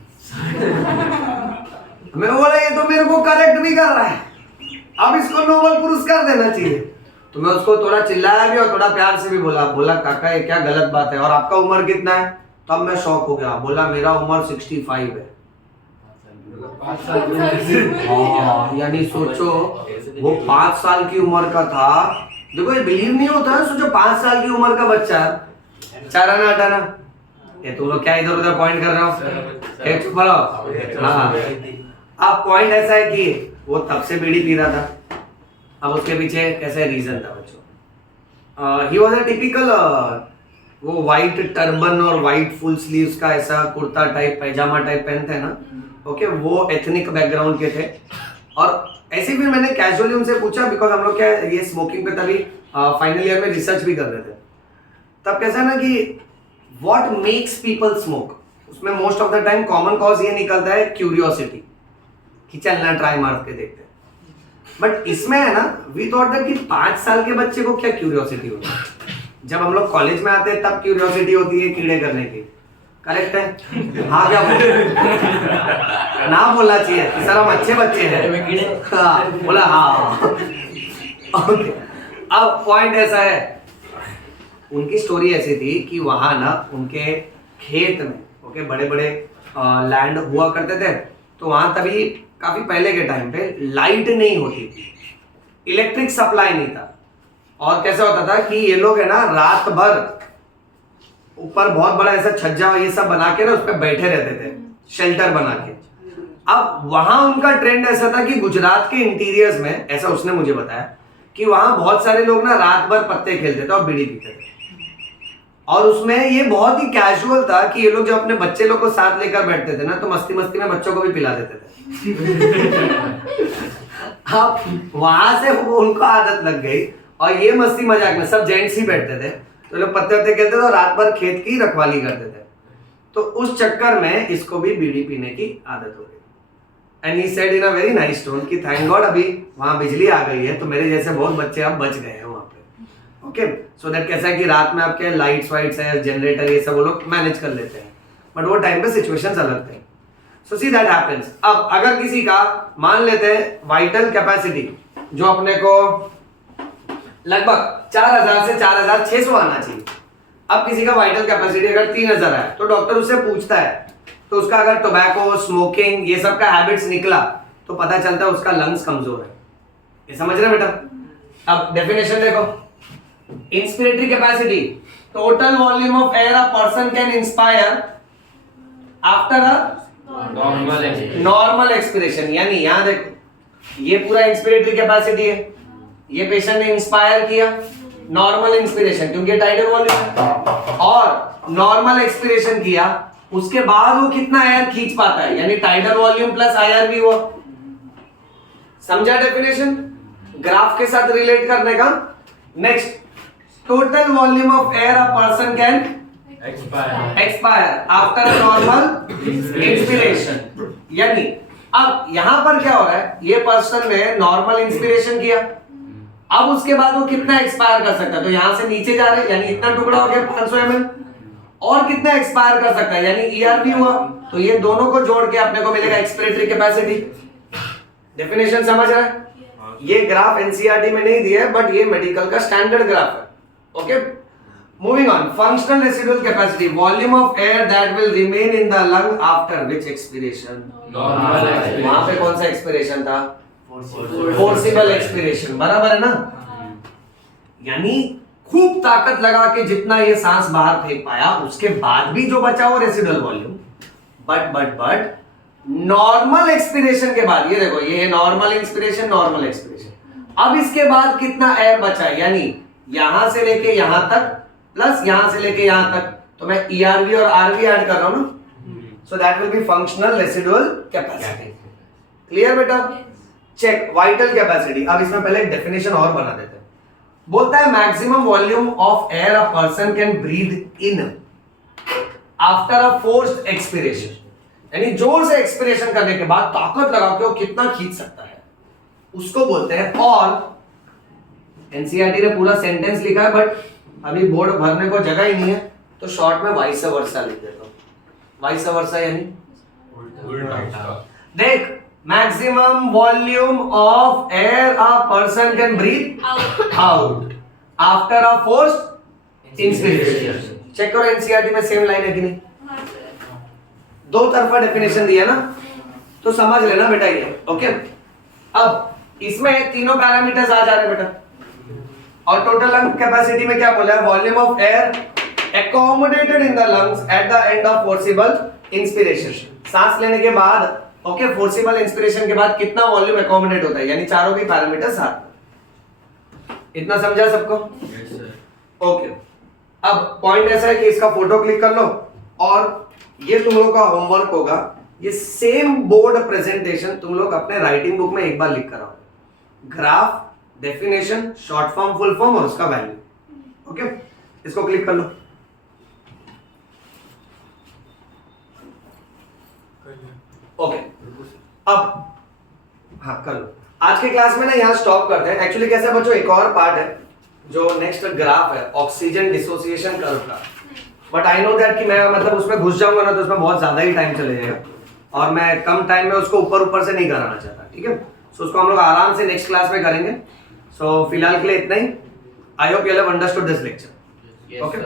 मैं बोला ये तो मेरे को करेक्ट भी कर रहा है, अब इसको नोबेल पुरस्कार देना चाहिए। तो मैं उसको थोड़ा चिल्लाया भी और थोड़ा प्यार से भी बोला काका ये क्या गलत बात है, और आपका उम्र कितना है? तब मैं शॉक हो गया, बोला मेरा उम्र 65 है। हाँ, यानी सोचो वो 5 साल की उम्र का था। देखो ये बिलीव नहीं होता है, सोचो 5 साल की उम्र का बच्चा, चाराना हटाना। ये तुम लोग क्या इधर उधर पॉइंट कर रहे हो? एक चुप रहो। हाँ, अब पॉइंट ऐसा है कि वो तब से बीड़ी पी रहा था। अब उसके पीछे कैसे रीजन था बच्चों? ही वॉज अ टिपिकल, वो वाइट टर्बन और वाइट फुल स्लीव्स का ऐसा कुर्ता टाइप पैजामा टाइप पहनते हैं ना, ओके? वो एथनिक बैकग्राउंड के थे। और ऐसे भी मैंने कैजुअली उनसे पूछा, बिकॉज हम लोग क्या ये स्मोकिंग पे तभी फाइनल ईयर में रिसर्च भी कर रहे थे। तब कैसा ना कि व्हाट मेक्स पीपल स्मोक, उसमें most of the time common cause ये निकलता है क्यूरियोसिटी, कि चलना ट्राई मार के देखते हैं। बट इसमें है ना, वी थॉट दैट कि 5 साल के बच्चे को क्या क्यूरियोसिटी होती है? जब हम लोग कॉलेज में आते हैं तब क्यूरियोसिटी होती है कीड़े करने की, करेक्ट है? हाँ क्या ना बोलना चाहिए कि सर हम अच्छे बच्चे हैं। हाँ बोला हाँ। ओके, अब पॉइंट ऐसा है, उनकी स्टोरी ऐसी थी कि वहां ना उनके खेत में ओके बड़े बड़े लैंड हुआ करते थे। तो वहां तभी काफी पहले के टाइम पे लाइट नहीं होती थी, इलेक्ट्रिक सप्लाई नहीं था। और कैसा होता था कि ये लोग है ना रात भर ऊपर बहुत बड़ा ऐसा छज्जा ये सब बना के ना उस पर बैठे रहते थे, शेल्टर बना के। अब वहां उनका ट्रेंड ऐसा था कि गुजरात के इंटीरियर्स में, ऐसा उसने मुझे बताया कि वहां बहुत सारे लोग ना रात भर पत्ते खेलते थे और बीड़ी पीते थे, और उसमें ये बहुत ही कैजुअल था कि ये लोग जब अपने बच्चे लोग को साथ लेकर बैठते थे ना तो मस्ती मस्ती में बच्चों को भी पिला देते थे। अब वहां से उनको आदत लग गई, और ये मस्ती मजाक में सब जेंट्स ही बैठते थे, तो लोग पत्ते वत्ते खेलते थे और रात भर खेत की रखवाली करते थे। तो उस चक्कर में इसको भी बीड़ी पीने की आदत हो गई। And he said in a very nice tone कि थैंक गॉड अभी वहां बिजली आ गई है, तो मेरे जैसे बहुत बच्चे अब बच गए हैं वहां पे। ओके, सो दैट कैसा है कि रात में आपके लाइट्स वाइट्स है, जनरेटर, ये सब वो लोग मैनेज कर लेते हैं, बट वो टाइम पे सिचुएशंस अलग थे। सो सी दैट हैपेंस। अब अगर किसी का मान लेते हैं वाइटल कैपेसिटी जो अपने को लगभग 4000 से 4600 आना चाहिए, अब किसी का वाइटल कैपेसिटी अगर 3000 है तो डॉक्टर उससे पूछता है, तो उसका अगर टोबैको, स्मोकिंग, ये सब का हैबिट्स निकला तो पता चलता है उसका लंग्स कमजोर है। ये समझ रहे बेटा? अब डेफिनेशन देखो, inspiratory capacity, total volume of air a person can inspire after a normal expiration. यानी यहां देखो, ये पूरा इंस्पिरेटरी कैपेसिटी है, ये पेशेंट ने इंस्पायर किया, नॉर्मल इंस्पिरेशन क्योंकि टाइडल वॉल्यूम है, और नॉर्मल एक्सपिरेशन किया, उसके बाद वो कितना एयर खींच पाता है, यानी टाइडल वॉल्यूम प्लस आईआरवी हुआ। समझा डेफिनेशन? ग्राफ के साथ रिलेट करने का। Next, total volume of air a person can expire after normal inspiration. यानी अब यहां पर क्या हो रहा है, ये पर्सन ने नॉर्मल इंस्पिरेशन किया, अब उसके बाद वो कितना एक्सपायर कर सकता है, तो यहां से नीचे जा रहे हैं, यानी इतना टुकड़ा हो गया 500 ml, और कितना एक्सपायर कर सकता है, यानी ईआरवी हुआ, तो ये दोनों को जोड़ के अपने को मिलेगा एक्सपिरेटरी कैपेसिटी। डेफिनेशन समझ रहा है? ये ग्राफ एनसीईआरटी में नहीं दिया है, बट ये मेडिकल का स्टैंडर्ड ग्राफ है। Okay, moving on. Functional residual capacity, volume of air that will remain in the lung after which expiration. वहां पे कौन सा एक्सपिरेशन था? फोर्सिबल एक्सपिरेशन, बराबर है ना? यानी खूब ताकत लगा के जितना ये सांस बाहर फेंक पाया, उसके बाद भी जो बचा वो residual volume. But normal expiration के बाद, ये देखो, ये नॉर्मल इंस्पिरेशन, नॉर्मल एक्सपिरेशन, अब इसके बाद कितना एयर बचा, यानी यहां से लेके यहां तक प्लस यहां से लेके यहां तक, तो मैं ईआरवी और आरवी ऐड कर रहा हूं ना, so that will be functional residual capacity. Clear बेटा? Check vital capacity. अब इसमें पहले डेफिनेशन और बना देते हैं। बोलता है maximum volume of air a person can breathe in after a forced expiration, यानी जोर से एक्सपिरेशन करने के बाद ताकत लगा के वो कितना खींच सकता है, उसको बोलते हैं। और एनसीईआरटी ने पूरा सेंटेंस लिखा है, बट अभी बोर्ड भरने को जगह ही नहीं है, तो शॉर्ट में वाइस वर्सा लिख देता हूं। वाइस वर्सा यानी देख, maximum volume of air a person can breathe out after a forced inspiration. Check करो एनसीईआरटी में सेम लाइन है कि नहीं? दो तरफा डेफिनेशन दिया ना, तो समझ लेना बेटा ये। ओके, अब इसमें तीनों पैरामीटर्स आ जा रहे हैं बेटा, और टोटल लंग कैपेसिटी में क्या बोला है? Volume of air accommodated in the lungs at the end of forcible inspiration। सांस लेने के बाद, ओके, फोर्सिबल इंस्पिरेशन के बाद कितना वॉल्यूम एकोमोडेट होता है, यानी चारों भी पैरामीटर साथ। इतना समझा सबको? ओके, अब पॉइंट ऐसा है कि इसका फोटो क्लिक कर लो, और ये तुम लोग का होमवर्क होगा, ये सेम बोर्ड प्रेजेंटेशन तुम लोग अपने राइटिंग बुक में एक बार लिख कर आओ, graph, definition, short form, full form और उसका वैल्यू। ओके, इसको क्लिक कर लो। ओके, अब हाँ कर लो। आज के क्लास में ना यहाँ स्टॉप करते हैं। एक्चुअली कैसा बच्चों, एक और पार्ट है जो नेक्स्ट ग्राफ है ऑक्सीजन डिसोसिएशन कर्व का, बट आई नो दैट कि मैं मतलब उसमें घुस जाऊंगा ना तो उसमें बहुत ज्यादा ही टाइम चले जाएगा, और मैं कम टाइम में उसको ऊपर से नहीं कराना चाहता। ठीक है, सो उसको हम लोग आराम से नेक्स्ट क्लास में करेंगे। सो फिलहाल के लिए इतना ही। I hope you have understood this lecture. Okay.